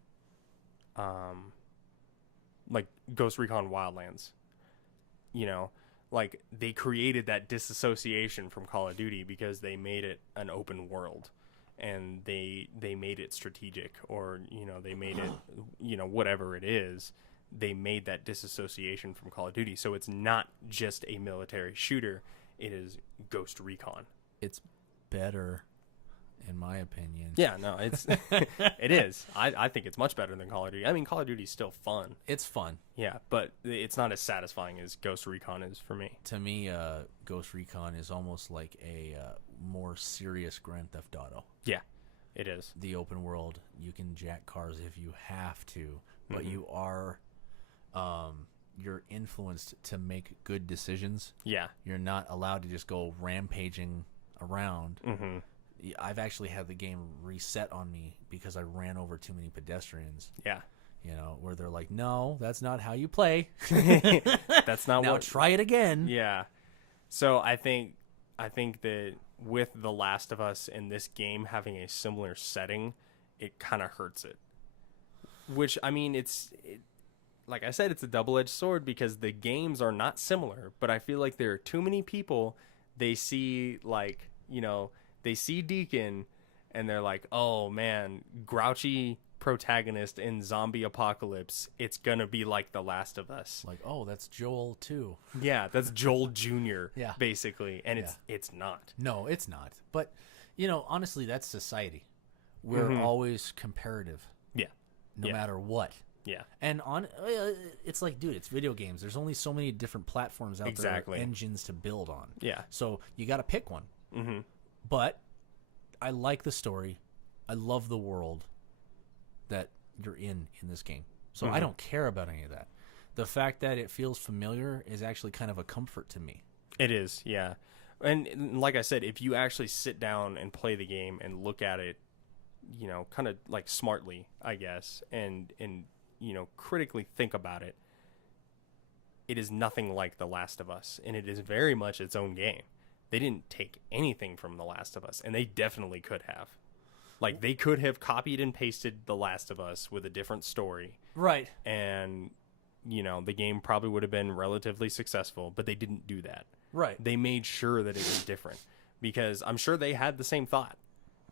Like Ghost Recon Wildlands. Like they created that disassociation from Call of Duty because they made it an open world. And they made it strategic, or they made it whatever it is, they made that disassociation from Call of Duty. So it's not just a military shooter, it is Ghost Recon. It's better, in my opinion. Yeah, no, it's it is. I think it's much better than Call of Duty. I mean, Call of Duty is still fun. It's fun. Yeah, but it's not as satisfying as Ghost Recon is for me. To me, Ghost Recon is almost like a more serious Grand Theft Auto. Yeah, it is. The open world, you can jack cars if you have to, but you are you're influenced to make good decisions. Yeah. You're not allowed to just go rampaging around. Mm-hmm. I've actually had the game reset on me because I ran over too many pedestrians. Yeah. Where they're like, no, that's not how you play. That's not now try it again. Yeah. So I think that with The Last of Us and this game having a similar setting, it kind of hurts it. Which, I mean, like I said, it's a double-edged sword because the games are not similar, but I feel like there are too many people, they see, like, they see Deacon and they're like, oh man, grouchy protagonist in zombie apocalypse, it's gonna be like The Last of Us. Like, oh, that's Joel too. Yeah, that's Joel Jr. Yeah. basically, and it's not. No, it's not. But You know, honestly, that's society. We're always comparative. Yeah. No matter what. Yeah. And it's like, dude, it's video games. There's only so many different platforms out there, engines to build on. Yeah. So you got to pick one. Mm-hmm. But I like the story. I love the world that you're in this game. So I don't care about any of that. The fact that it feels familiar is actually kind of a comfort to me. It is, yeah. And like I said, if you actually sit down and play the game and look at it, you know, kind of like smartly, I guess, and you know, critically think about it, it is nothing like The Last of Us, and it is very much its own game. They didn't take anything from The Last of Us, and they definitely could have. Like, they could have copied and pasted The Last of Us with a different story. Right. And, you know, the game probably would have been relatively successful, but they didn't do that. Right. They made sure that it was different, because I'm sure they had the same thought.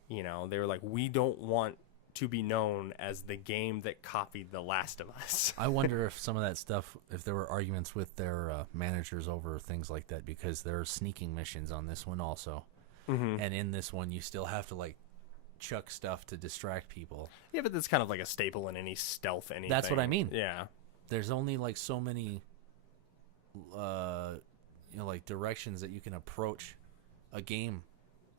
You know, they were like, we don't want to be known as the game that copied The Last of Us. I wonder if some of that stuff, if there were arguments with their managers over things like that, because there are sneaking missions on this one also. Mm-hmm. And in this one, you still have to, like, chuck stuff to distract people. Yeah, but that's kind of like a staple in any stealth anything. That's what I mean. Yeah. There's only, like, so many, you know, like, directions that you can approach a game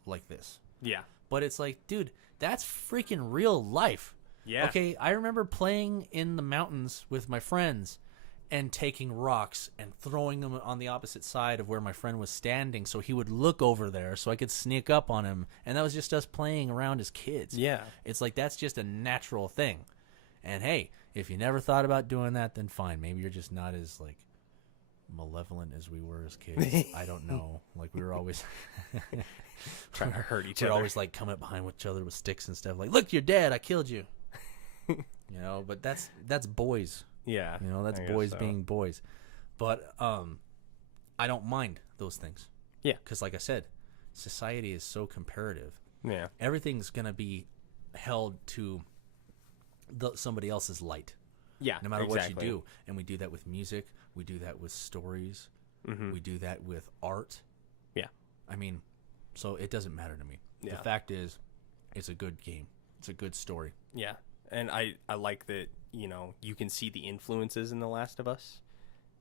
like this. Yeah. But it's like, dude, that's freaking real life. Yeah. Okay, I remember playing in the mountains with my friends and taking rocks and throwing them on the opposite side of where my friend was standing so he would look over there so I could sneak up on him. And that was just us playing around as kids. Yeah. It's like, that's just a natural thing. And hey, if you never thought about doing that, then fine. Maybe you're just not as, like, malevolent as we were as kids. I don't know. Like, we were always trying to hurt each other. We'd always, like, come up behind each other with sticks and stuff. Like, look, you're dead. I killed you. You know, but that's boys. Yeah. You know, that's boys being boys. But I don't mind those things. Yeah. Because, like I said, society is so comparative. Yeah. Everything's going to be held to somebody else's light. Yeah. No matter what you do. And we do that with music. We do that with stories. Mm-hmm. We do that with art. Yeah. I mean, so it doesn't matter to me. Yeah. The fact is, it's a good game. It's a good story. Yeah. And I like that, you know, you can see the influences in The Last of Us,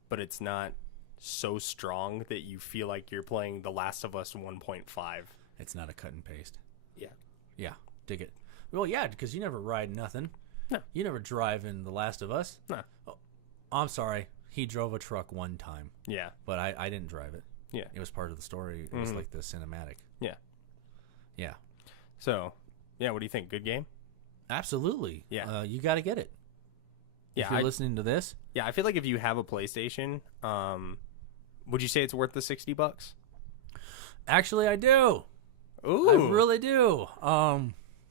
but it's not so strong that you feel like you're playing The Last of Us 1.5. It's not a cut and paste. Yeah. Yeah. Dig it. Well, yeah, because you never ride nothing. No. You never drive in The Last of Us. No. Oh, I'm sorry. He drove a truck one time. Yeah. But I didn't drive it. Yeah. It was part of the story. It was like the cinematic. Yeah. Yeah. So, yeah, what do you think? Good game? Absolutely. Yeah. You got to get it. Yeah. If you're listening to this. Yeah, I feel like if you have a PlayStation, would you say it's worth the $60? Actually, I do. Ooh. I really do.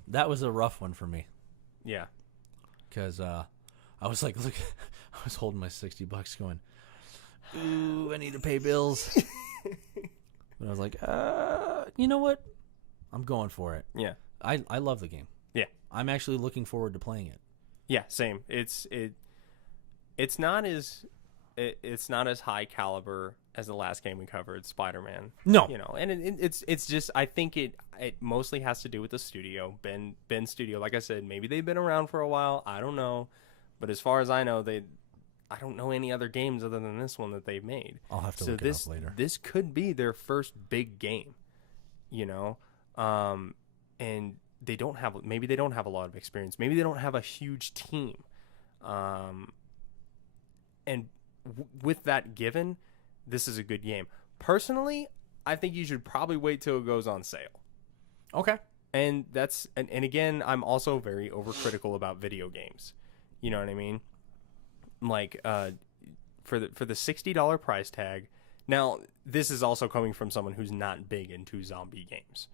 That was a rough one for me. Yeah. Because I was like, look, I was holding my $60 going, ooh, I need to pay bills. But I was like, you know what? I'm going for it. Yeah. I love the game. Yeah. I'm actually looking forward to playing it. Yeah, same. It's not as high caliber as the last game we covered, Spider-Man. No. You know, and it's just, I think it mostly has to do with the studio, Ben Studio. Like I said, maybe they've been around for a while. I don't know. But as far as I know, I don't know any other games other than this one that they've made. I'll have to look it up later. This could be their first big game, you know? And they don't have a lot of experience. Maybe they don't have a huge team. And with that given, this is a good game. Personally, I think you should probably wait till it goes on sale. Okay. And that's and again, I'm also very overcritical about video games. You know what I mean? Like for the $60 price tag. Now, this is also coming from someone who's not big into zombie games.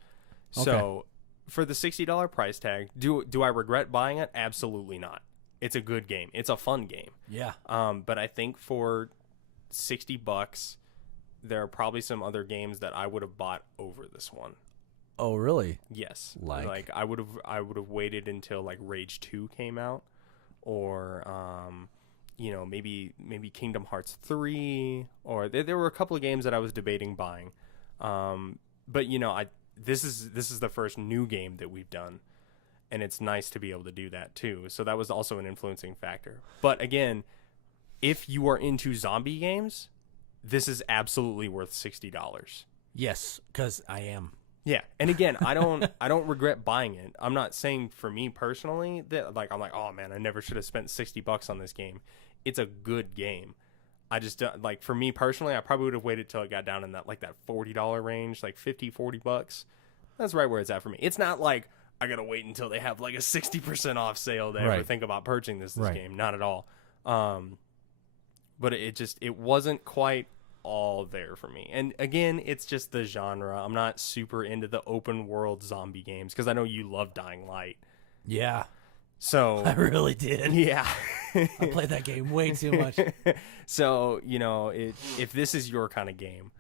Okay. So, for the $60 price tag, do I regret buying it? Absolutely not. It's a good game. It's a fun game. Yeah. But I think for $60, there are probably some other games that I would have bought over this one. Oh, really? Yes. Like I would have waited until like Rage 2 came out, or you know, maybe Kingdom Hearts 3, or there were a couple of games that I was debating buying. But you know, this is the first new game that we've done, and it's nice to be able to do that too. So that was also an influencing factor. But again, if you are into zombie games, this is absolutely worth $60. Yes, because I am. Yeah, and again, I don't regret buying it. I'm not saying for me personally that like I'm like, oh man, I never should have spent $60 on this game. It's a good game. I just like for me personally, I probably would have waited till it got down in that like that $40 range, like $40. That's right where it's at for me. It's not like I gotta wait until they have like a 60% off sale to ever think about purchasing this game. Not at all. But it wasn't quite all there for me. And again, it's just the genre. I'm not super into the open world zombie games because I know you love Dying Light. Yeah. So I really did. Yeah. I played that game way too much. So, if this is your kind of game,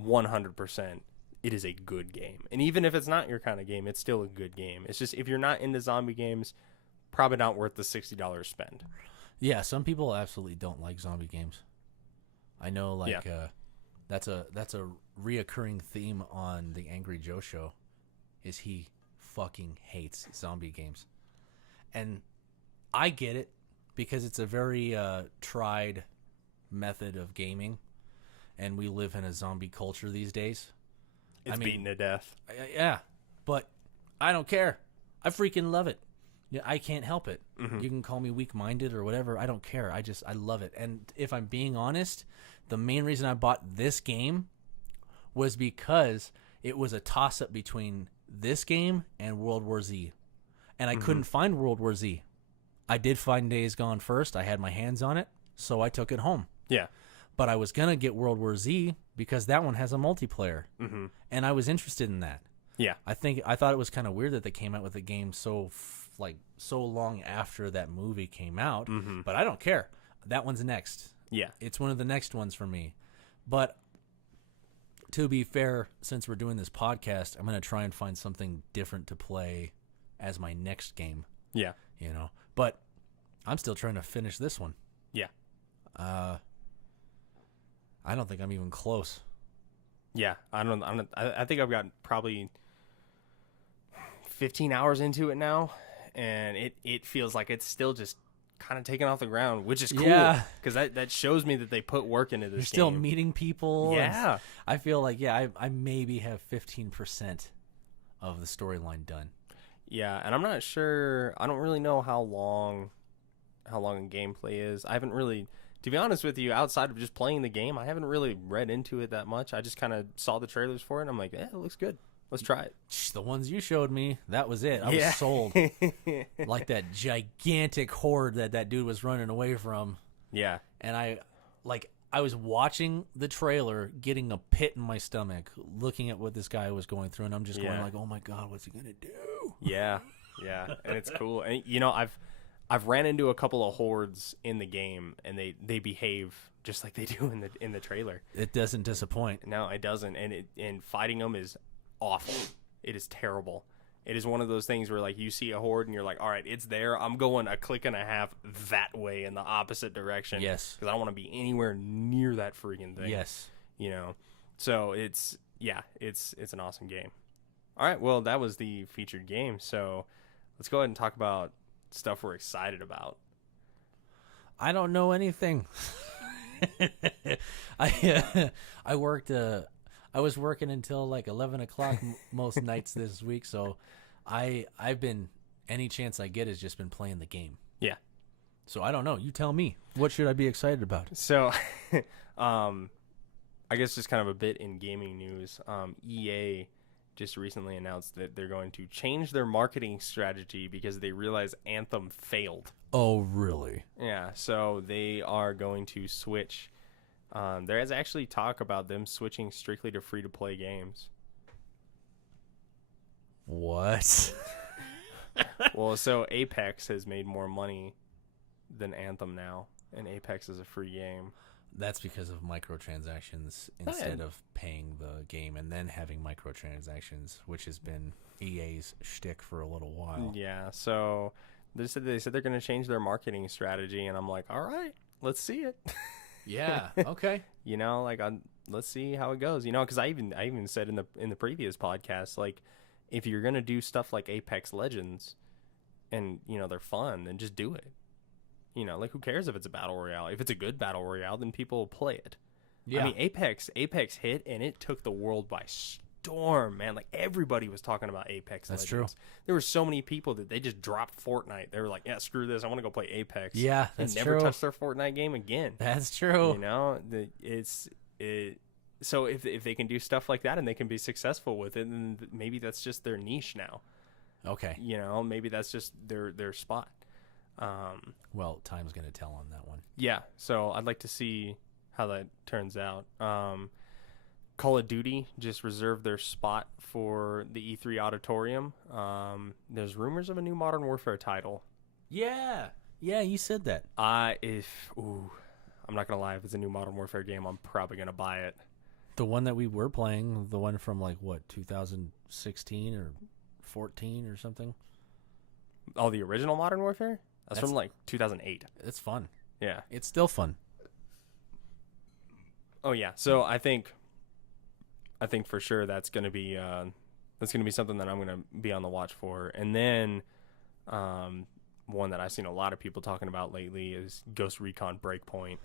100%, it is a good game. And even if it's not your kind of game, it's still a good game. It's just if you're not into zombie games, probably not worth the $60 spend. Yeah, some people absolutely don't like zombie games. I know, that's a reoccurring theme on the Angry Joe show, is he fucking hates zombie games. And I get it, because it's a very tried method of gaming, and we live in a zombie culture these days. It's beaten to death. Yeah, but I don't care. I freaking love it. Yeah, I can't help it. Mm-hmm. You can call me weak-minded or whatever. I don't care. I love it. And if I'm being honest, the main reason I bought this game was because it was a toss-up between this game and World War Z. And I couldn't find World War Z. I did find Days Gone first. I had my hands on it, so I took it home. Yeah. But I was going to get World War Z because that one has a multiplayer. Mm-hmm. And I was interested in that. Yeah. I thought it was kind of weird that they came out with a game so long after that movie came out, but I don't care. That one's next. Yeah. It's one of the next ones for me. But to be fair, since we're doing this podcast, I'm going to try and find something different to play as my next game. Yeah. But I'm still trying to finish this one. Yeah. I don't think I'm even close. Yeah. I think I've got probably 15 hours into it now, and it feels like it's still just kind of taken off the ground, which is cool. Yeah. Because that shows me that they put work into this You're game. still meeting people. Yeah. I feel like, I maybe have 15% of the storyline done. Yeah, and I'm not sure. I don't really know how long a gameplay is. I haven't really, to be honest with you, outside of just playing the game, I haven't really read into it that much. I just kind of saw the trailers for it, and I'm like, it looks good. Let's try it. The ones you showed me, that was it. I was sold. Like that gigantic horde that dude was running away from. Yeah. And I was watching the trailer, getting a pit in my stomach, looking at what this guy was going through, and I'm just going like, oh my God, what's he going to do? Yeah. Yeah. And it's cool. And, I've ran into a couple of hordes in the game, and they behave just like they do in the trailer. It doesn't disappoint. No, it doesn't. And fighting them is awful. It is terrible. It is one of those things where like you see a horde and you're like, all right, it's there. I'm going a click and a half that way in the opposite direction. Yes. Because I don't want to be anywhere near that freaking thing. Yes. So it's an awesome game. All right. Well, that was the featured game. So let's go ahead and talk about stuff we're excited about. I don't know anything. I was working until like 11 o'clock most nights this week, so I've been, any chance I get has just been playing the game. Yeah. So I don't know. You tell me. What should I be excited about? So, I guess just kind of a bit in gaming news. EA just recently announced that they're going to change their marketing strategy because they realize Anthem failed. Oh, really? Yeah. So they are going to switch. There is actually talk about them switching strictly to free-to-play games. What? Well, so Apex has made more money than Anthem now, and Apex is a free game. That's because of microtransactions instead of paying the game and then having microtransactions, which has been EA's shtick for a little while. Yeah, so they said they're going to change their marketing strategy, and I'm like, all right, let's see it. Yeah. Okay. You know, like let's see how it goes. You know, because I even said in the previous podcast, like if you're gonna do stuff like Apex Legends, and you know they're fun, then just do it. You know, like who cares if it's a battle royale? If it's a good battle royale, then people will play it. Yeah. I mean, Apex hit and it took the world by storm, man. Like everybody was talking about Apex. That's Legends. true. There were so many people that they just dropped Fortnite. They were like, "Yeah, screw this. I want to go play Apex." Yeah, that's and never true. touched their Fortnite game again. That's true. You know, So if they can do stuff like that and they can be successful with it, then maybe that's just their niche now. Okay. You know, maybe that's just their spot. Well, time's going to tell on that one. Yeah, so I'd like to see how that turns out. Call of Duty just reserved their spot for the E3 auditorium. There's rumors of a new Modern Warfare title. Yeah, you said that. I'm not gonna lie. If it's a new Modern Warfare game, I'm probably gonna buy it. The one that we were playing, the one from like what 2016 or 14 or something. Oh, the original Modern Warfare? That's from like 2008. It's fun. Yeah, it's still fun. Oh yeah. So I think for sure that's gonna be something that I'm gonna be on the watch for. And then one that I've seen a lot of people talking about lately is Ghost Recon Breakpoint.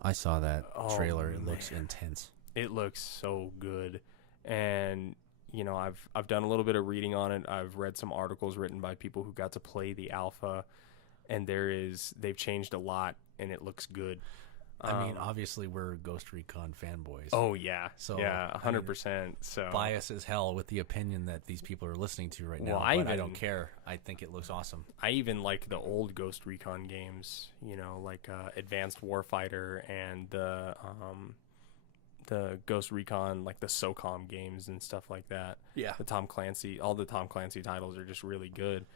I saw that trailer. It looks intense. It looks so good. And you know, I've done a little bit of reading on it. I've read some articles written by people who got to play the alpha, and they've changed a lot and it looks good. I mean, obviously we're Ghost Recon fanboys. Oh yeah. So yeah, 100%. So bias as hell with the opinion that these people are listening to right now. Well, I don't care. I think it looks awesome. I even like the old Ghost Recon games, you know, like Advanced Warfighter and the Ghost Recon, like the SOCOM games and stuff like that. Yeah. All the Tom Clancy titles are just really good.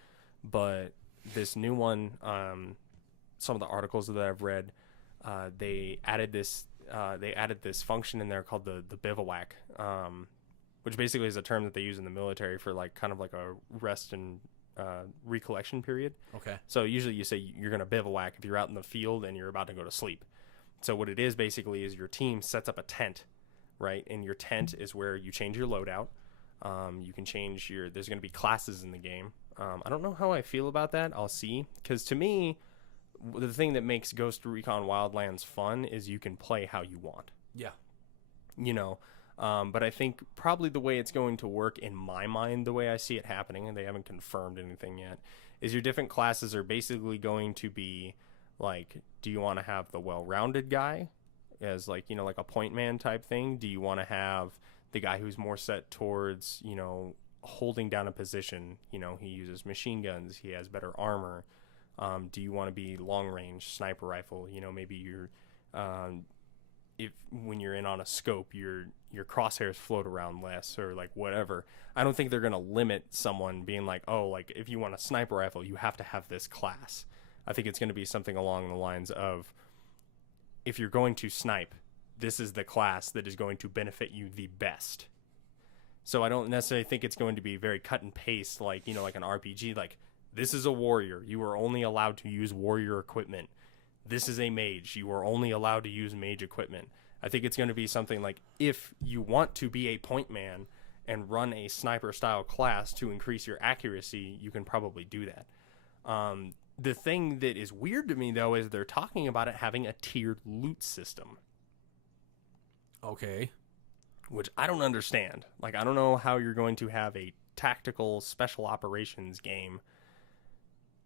But this new one, some of the articles that I've read, they added this function in there called the bivouac, which basically is a term that they use in the military for like kind of like a rest and recollection period. Okay. So usually you say you're going to bivouac if you're out in the field and you're about to go to sleep. So what it is basically is your team sets up a tent, right? And your tent is where you change your loadout. You can change there's going to be classes in the game. I don't know how I feel about that. I'll see. Because to me, the thing that makes Ghost Recon Wildlands fun is you can play how you want. Yeah. You know, but I think probably the way it's going to work in my mind, the way I see it happening, and they haven't confirmed anything yet, is your different classes are basically going to be like, do you want to have the well-rounded guy as like, you know, like a point man type thing? Do you want to have the guy who's more set towards, you know, holding down a position? You know, he uses machine guns. He has better armor. Do you want to be long range sniper rifle? You know, maybe you're, if when you're in on a scope, your crosshairs float around less or like whatever. I don't think they're going to limit someone being like, oh, like if you want a sniper rifle, you have to have this class. I think it's going to be something along the lines of, if you're going to snipe, this is the class that is going to benefit you the best. So I don't necessarily think it's going to be very cut and paste, like, you know, like an RPG, like, this is a warrior. You are only allowed to use warrior equipment. This is a mage. You are only allowed to use mage equipment. I think it's going to be something like, if you want to be a point man and run a sniper style class to increase your accuracy, you can probably do that. The thing that is weird to me, though, is they're talking about it having a tiered loot system. Okay. Which I don't understand. Like, I don't know how you're going to have a tactical special operations game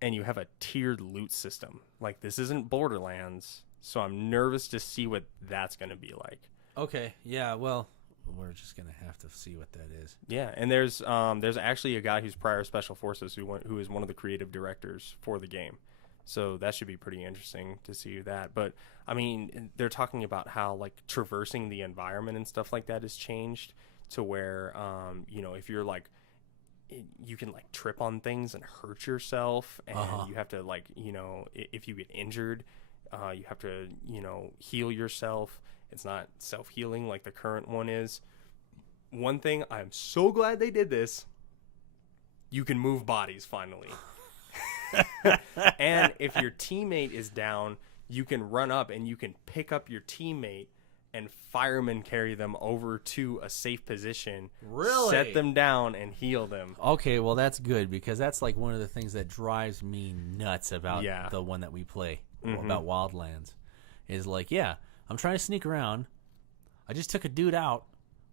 and you have a tiered loot system. Like, this isn't Borderlands, so I'm nervous to see what that's going to be like. Okay, yeah, well, we're just going to have to see what that is. Yeah, and there's actually a guy who's prior Special Forces who is one of the creative directors for the game. So that should be pretty interesting to see that. But, I mean, they're talking about how, like, traversing the environment and stuff like that has changed to where, you know, if you're, like, you can like trip on things and hurt yourself, and you have to, like, you know, if you get injured, you have to, you know, heal yourself. It's not self-healing like the current one is. One thing, I'm so glad they did this, you can move bodies finally. And if your teammate is down, you can run up and you can pick up your teammate and fireman carry them over to a safe position, Really? set them down, and heal them. Okay, well, that's good, because that's like one of the things that drives me nuts about Yeah. the one that we play, about Wildlands, is like, yeah, I'm trying to sneak around. I just took a dude out.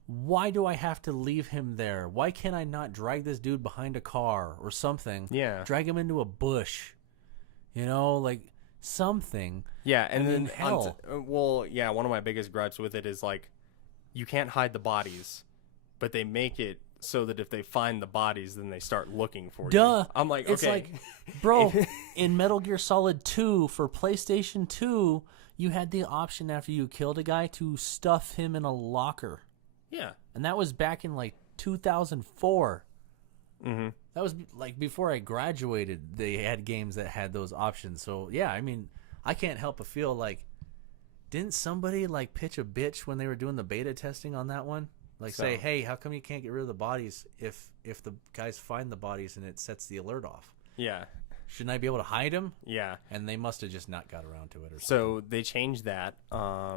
Why do I have to leave him there? Why can't I not drag this dude behind a car or something? Yeah. Drag him into a bush. You know, like something. Yeah, and I then mean, hell. one of my biggest gripes with it is like you can't hide the bodies, but they make it so that if they find the bodies, then they start looking for Duh. you. I'm like, It's okay, like, bro, in Metal Gear Solid 2 for PlayStation 2, you had the option after you killed a guy to stuff him in a locker. yeah, And that was back in like 2004. mm-hmm. That was like before I graduated. They had games that had those options. So yeah, I mean, I can't help but feel like, didn't somebody like pitch a bitch when they were doing the beta testing on that one? Like say, hey, how come you can't get rid of the bodies if the guys find the bodies and it sets the alert off? Yeah, Shouldn't I be able to hide them? yeah. And they must have just not got around to it or something. So they changed that.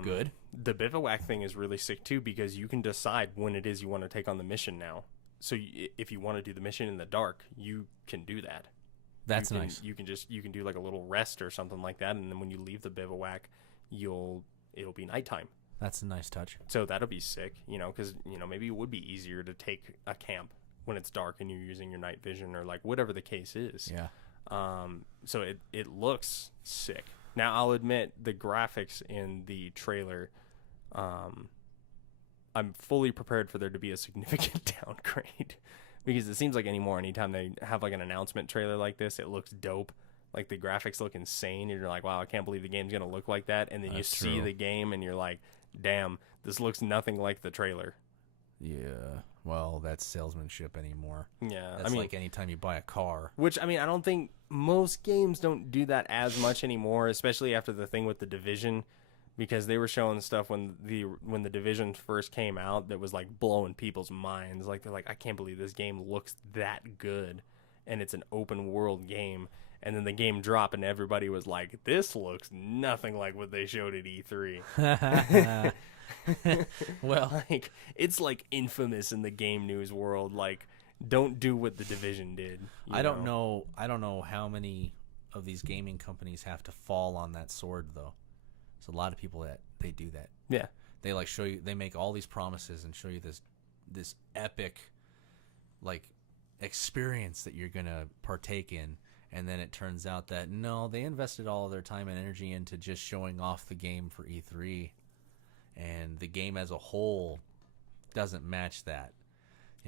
Good. The bivouac thing is really sick too because you can decide when it is you want to take on the mission now. So if you want to do the mission in the dark, you can do that. That's you can, nice. You can do like a little rest or something like that, and then when you leave the bivouac, it'll be nighttime. That's a nice touch. So that'll be sick, because maybe it would be easier to take a camp when it's dark and you're using your night vision or like whatever the case is. Yeah. So it looks sick. Now I'll admit the graphics in the trailer, I'm fully prepared for there to be a significant downgrade because it seems like anytime they have like an announcement trailer like this, it looks dope. Like the graphics look insane and you're like, wow, I can't believe the game's going to look like that. And then That's you see true. the game and you're like, damn, this looks nothing like the trailer. Yeah. Well, that's salesmanship anymore. Yeah. That's like anytime you buy a car. Which, I don't think most games don't do that as much anymore, especially after the thing with the Division, because they were showing stuff when the Division first came out that was like blowing people's minds. Like they're like, I can't believe this game looks that good, and it's an open world game. And then the game dropped, and everybody was like, this looks nothing like what they showed at E3. Well, Like, it's like infamous in the game news world. Like, don't do what the Division did. I don't know how many of these gaming companies have to fall on that sword, though. There's a lot of people that they do that. Yeah. They like show you, they make all these promises and show you this epic like experience that you're gonna partake in, and then it turns out that no, they invested all of their time and energy into just showing off the game for E3, and the game as a whole doesn't match that.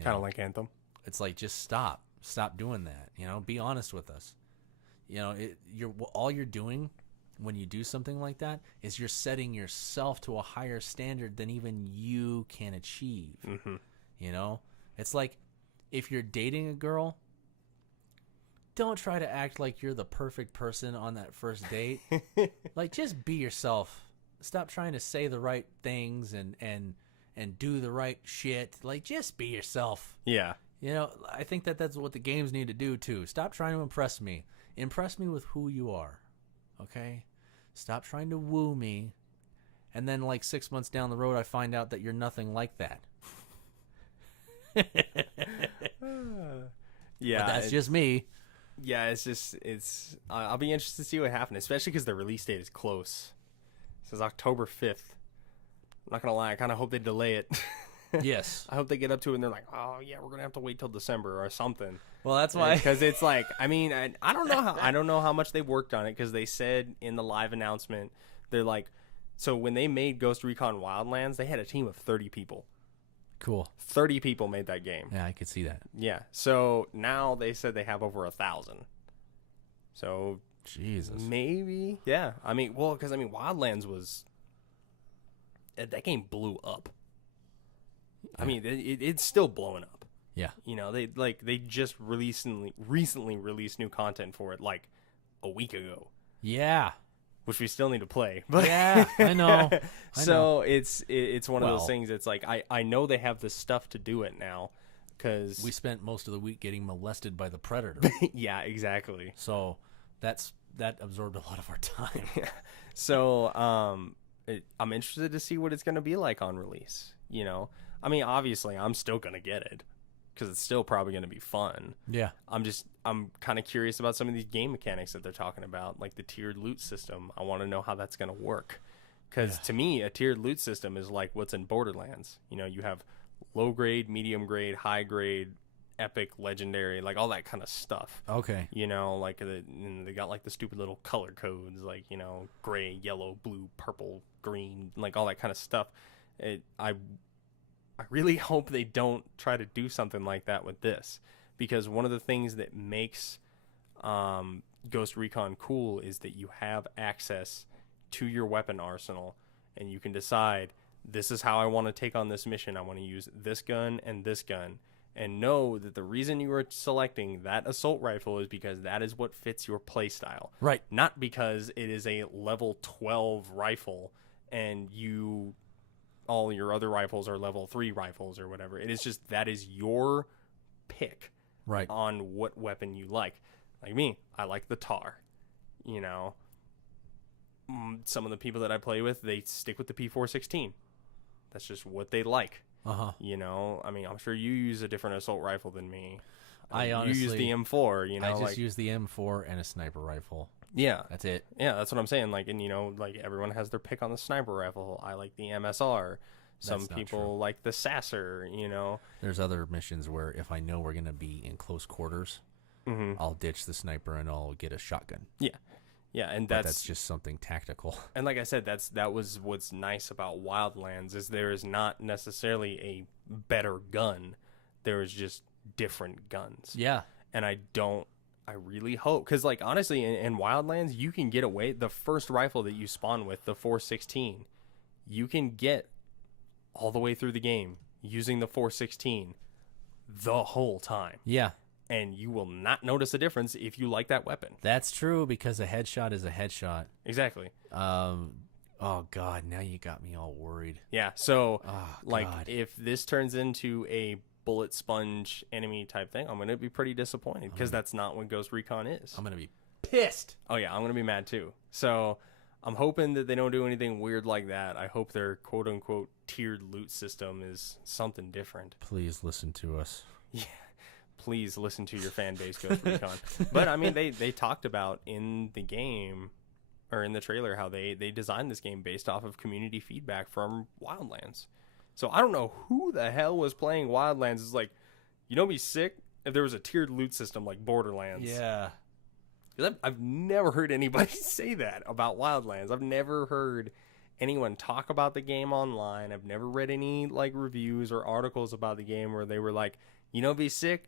Kind of like Anthem. It's like, just stop doing that. Be honest with us. All you're doing when you do something like that is you're setting yourself to a higher standard than even you can achieve. Mm-hmm. It's like if you're dating a girl, don't try to act like you're the perfect person on that first date. Like, just be yourself. Stop trying to say the right things and do the right shit. Like, just be yourself. Yeah. I think that's what the games need to do too. Stop trying to impress me. Impress me with who you are. Okay? Stop trying to woo me. And then like 6 months down the road, I find out that you're nothing like that. Yeah. But that's just me. Yeah, I'll be interested to see what happens, especially because the release date is close. It says October 5th. I'm not going to lie, I kind of hope they delay it. Yes. I hope they get up to it and they're like, oh, yeah, we're going to have to wait till December or something. Well, that's why. Because it's like, I don't know how much they worked on it, because they said in the live announcement, they're like, so when they made Ghost Recon Wildlands, they had a team of 30 people. Cool. 30 people made that game. Yeah, I could see that. Yeah. So now they said they have over 1,000. So Jesus. maybe. Yeah. Because Wildlands was, that game blew up. Yeah. It's still blowing up. Yeah. They just recently released new content for it like a week ago, Yeah. which we still need to play. But Yeah, I know. So it's one of those things. It's like I know they have the stuff to do it now, because We spent most of the week getting molested by the predator. yeah, exactly. So that absorbed a lot of our time. So I'm interested to see what it's going to be like on release. You know, I mean, obviously, I'm still going to get it because it's still probably going to be fun. Yeah. I'm kind of curious about some of these game mechanics that they're talking about, like the tiered loot system. I want to know how that's going to work. Because to me, a tiered loot system is like what's in Borderlands. You know, you have low grade, medium grade, high grade, epic, legendary, like all that kind of stuff. Okay. You know, like and they got like the stupid little color codes, like, you know, gray, yellow, blue, purple, green, like all that kind of stuff. I really hope they don't try to do something like that with this, because one of the things that makes Ghost Recon cool is that you have access to your weapon arsenal, and you can decide, this is how I want to take on this mission. I want to use this gun, and know that the reason you are selecting that assault rifle is because that is what fits your playstyle. Right. Not because it is a level 12 rifle and all your other rifles are level 3 rifles or whatever. It is just, that is your pick on what weapon you like. Like me, I like the TAR. You know, some of the people that I play with, they stick with the P416. That's just what they like. You know, I mean, I'm sure you use a different assault rifle than me. I honestly, you use the M4. You know, I just use the M4 and a sniper rifle. Yeah, that's it. Yeah, that's what I'm saying. Like, and you know, like everyone has their pick on the sniper rifle. I like the MSR. Some people like the Sasser. You know, there's other missions where if I know we're gonna be in close quarters, I'll ditch the sniper and I'll get a shotgun. Yeah, and that's just something tactical. And like I said, that was what's nice about Wildlands, is there is not necessarily a better gun. There is just different guns. Yeah. And I really hope, because like honestly, in Wildlands, you can get away, the first rifle that you spawn with, the 416, you can get all the way through the game using the 416 the whole time. Yeah. And you will not notice a difference if you like that weapon. That's true, because a headshot is a headshot. Exactly. Oh God, now you got me all worried. Yeah. So, if this turns into a bullet sponge enemy type thing, I'm gonna be pretty disappointed, because that's not what Ghost Recon is. I'm gonna be pissed. Oh yeah, I'm gonna be mad too. So, I'm hoping that they don't do anything weird like that. I hope their quote unquote tiered loot system is something different. Please listen to us. Yeah. Please listen to your fan base, Ghost Recon. But I mean, they talked about in the game, or in the trailer, how they designed this game based off of community feedback from Wildlands. So I don't know who the hell was playing Wildlands. It's like, you know, it'd be sick if there was a tiered loot system like Borderlands. Yeah. Because I've never heard anybody say that about Wildlands. I've never heard anyone talk about the game online. I've never read any like reviews or articles about the game where they were like, you know, it'd be sick.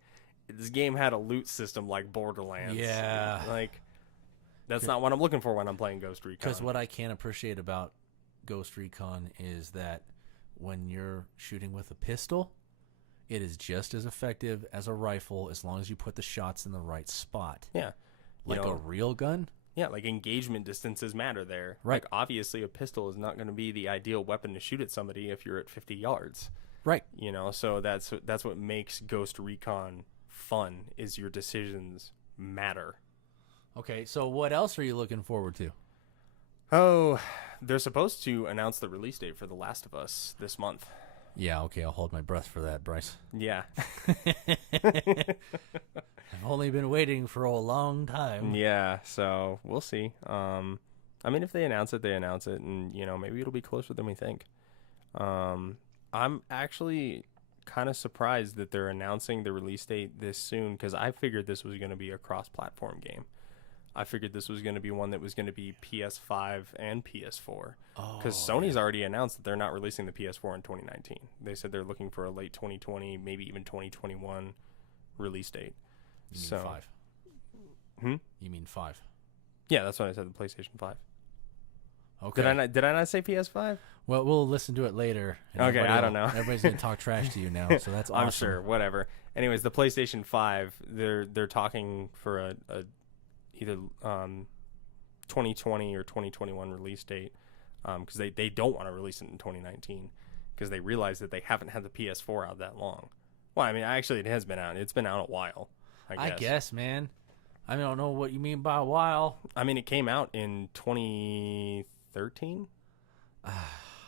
This game had a loot system like Borderlands. Yeah. Like, that's not what I'm looking for when I'm playing Ghost Recon. Because what I can't appreciate about Ghost Recon is that when you're shooting with a pistol, it is just as effective as a rifle as long as you put the shots in the right spot. Yeah. Like a real gun? Yeah, like engagement distances matter there. Right. Like, obviously, a pistol is not going to be the ideal weapon to shoot at somebody if you're at 50 yards. Right. You know, so that's what makes Ghost Recon fun, is your decisions matter. Okay, so what else are you looking forward to? Oh, they're supposed to announce the release date for The Last of Us this month. Yeah, okay, I'll hold my breath for that, Bryce. Yeah. I've only been waiting for a long time. Yeah, so we'll see. I mean, if they announce it, they announce it, and, you know, maybe it'll be closer than we think. I'm actually kind of surprised that they're announcing the release date this soon, because I figured this was going to be a cross-platform game. I figured this was going to be one that was going to be PS5 and PS4. Because Sony's already announced that they're not releasing the PS4 in 2019. They said they're looking for a late 2020, maybe even 2021 release date. You mean 5? You mean 5? Yeah, that's what I said, the PlayStation 5. Okay. Did I not say PS5? Well, we'll listen to it later. Okay, I don't know. Everybody's going to talk trash to you now, so that's awesome. I'm sure, whatever. Anyways, the PlayStation 5, they're talking for a either 2020 or 2021 release date, because they don't want to release it in 2019, because they realize that they haven't had the PS4 out that long. Well, I mean, actually, it has been out. It's been out a while, I guess. Man. I don't know what you mean by a while. I mean, it came out in 2013 2013.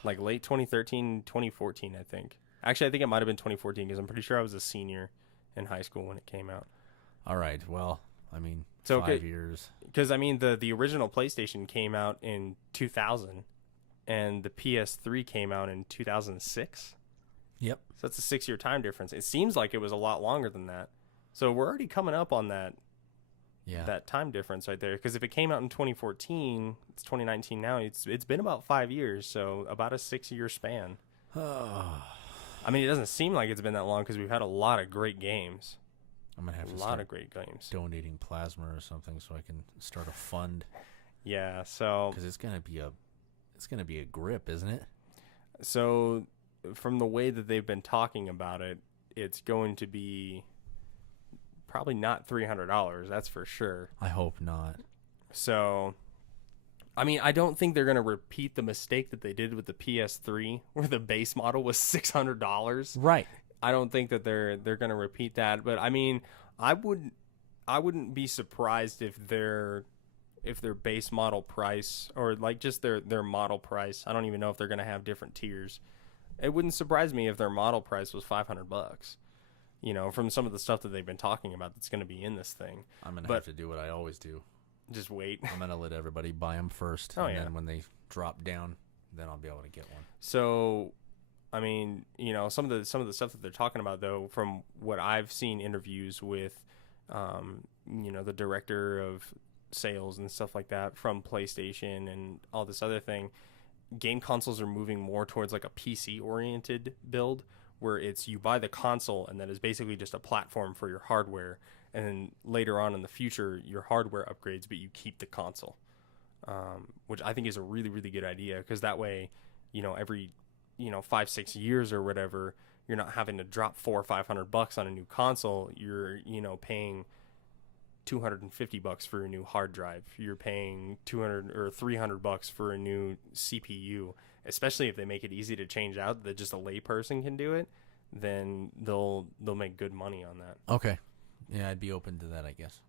Like late 2013, 2014, I think. Actually, I think it might have been 2014 because I'm pretty sure I was a senior in high school when it came out. All right. Well, I mean, so 5 years. Because, I mean, the original PlayStation came out in 2000, and the PS3 came out in 2006. Yep. So that's a 6-year time difference. It seems like it was a lot longer than that. So we're already coming up on that time difference right there. Because if it came out in 2014, it's 2019 now. It's been about 5 years, so about a 6-year span. I mean, it doesn't seem like it's been that long because we've had a lot of great games. I'm gonna have a lot of great games. Donating plasma or something so I can start a fund. Yeah, so because it's gonna be a grip, isn't it? So, from the way that they've been talking about it, it's going to be probably not $300. That's for sure. I hope not. So, I mean, I don't think they're going to repeat the mistake that they did with the PS3, where the base model was $600. Right. I don't think that they're going to repeat that. But I mean, I wouldn't be surprised if their base model price, or like just their model price. I don't even know if they're going to have different tiers. It wouldn't surprise me if their model price was $500. You know, from some of the stuff that they've been talking about that's going to be in this thing. I'm going to have to do what I always do. Just wait. I'm going to let everybody buy them first. Oh, and yeah. then when they drop down, then I'll be able to get one. So, I mean, you know, some of the stuff that they're talking about, though, from what I've seen interviews with, you know, the director of sales and stuff like that from PlayStation and all this other thing, game consoles are moving more towards like a PC-oriented build, where it's you buy the console and that is basically just a platform for your hardware, and then later on in the future your hardware upgrades, but you keep the console, which I think is a really, really good idea, because that way, you know, every 5-6 years or whatever, you're not having to drop $400 or $500 on a new console. You're, you know, paying $250 for a new hard drive. You're paying $200 or $300 for a new CPU. Especially if they make it easy to change out, that just a layperson can do it, then they'll make good money on that. Okay, yeah, I'd be open to that, I guess.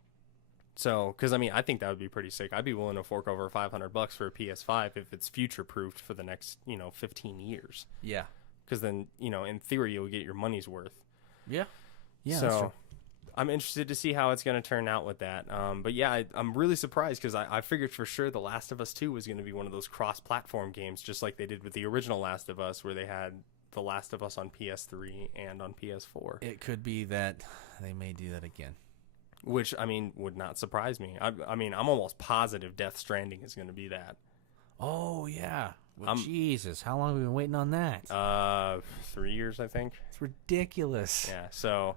So, because I mean, I think that would be pretty sick. I'd be willing to fork over $500 for a PS5 if it's future proofed for the next 15 years. Yeah, because then in theory you'll get your money's worth. Yeah, yeah. So that's true. I'm interested to see how it's going to turn out with that. But yeah, I'm really surprised, because I figured for sure The Last of Us 2 was going to be one of those cross-platform games, just like they did with the original Last of Us, where they had The Last of Us on PS3 and on PS4. It could be that they may do that again. Which, I mean, would not surprise me. I mean, I'm almost positive Death Stranding is going to be that. Oh, yeah. Well, Jesus, how long have we been waiting on that? 3 years, I think. It's ridiculous. Yeah, so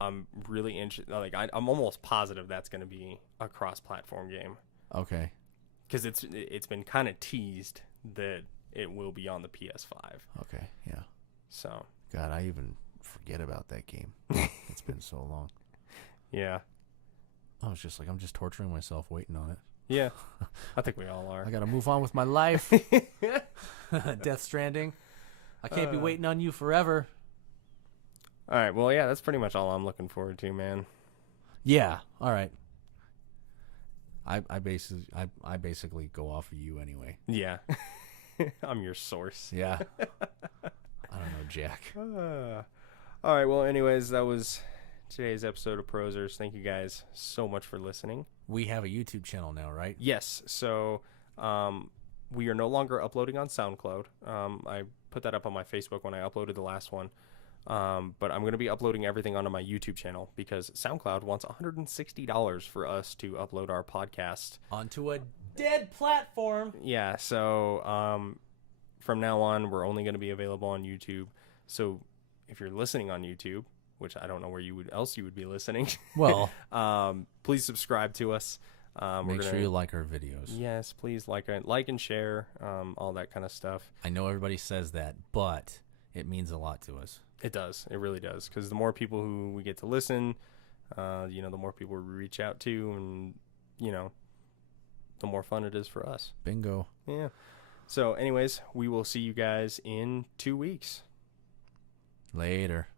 I'm really interested. Like, I'm almost positive that's going to be a cross-platform game. Okay. Because it's been kind of teased that it will be on the PS5. Okay, yeah. So. God, I even forget about that game. It's been so long. Yeah. I was just like, I'm just torturing myself waiting on it. Yeah. I think we all are. I got to move on with my life. Death Stranding. I can't be waiting on you forever. All right. Well, yeah, that's pretty much all I'm looking forward to, man. Yeah. All right. I basically go off of you anyway. Yeah. I'm your source. Yeah. I don't know, Jack. All right. Well, anyways, that was today's episode of Prosers. Thank you guys so much for listening. We have a YouTube channel now, right? Yes. So we are no longer uploading on SoundCloud. I put that up on my Facebook when I uploaded the last one. But I'm going to be uploading everything onto my YouTube channel, because SoundCloud wants $160 for us to upload our podcast onto a dead platform. Yeah. So from now on, we're only going to be available on YouTube. So if you're listening on YouTube, which I don't know where you would be listening. Well, please subscribe to us. Make sure you like our videos. Yes, please like and share, all that kind of stuff. I know everybody says that, but it means a lot to us. It does. It really does. Because the more people who we get to listen, the more people we reach out to, and, the more fun it is for us. Bingo. Yeah. So anyways, we will see you guys in 2 weeks. Later.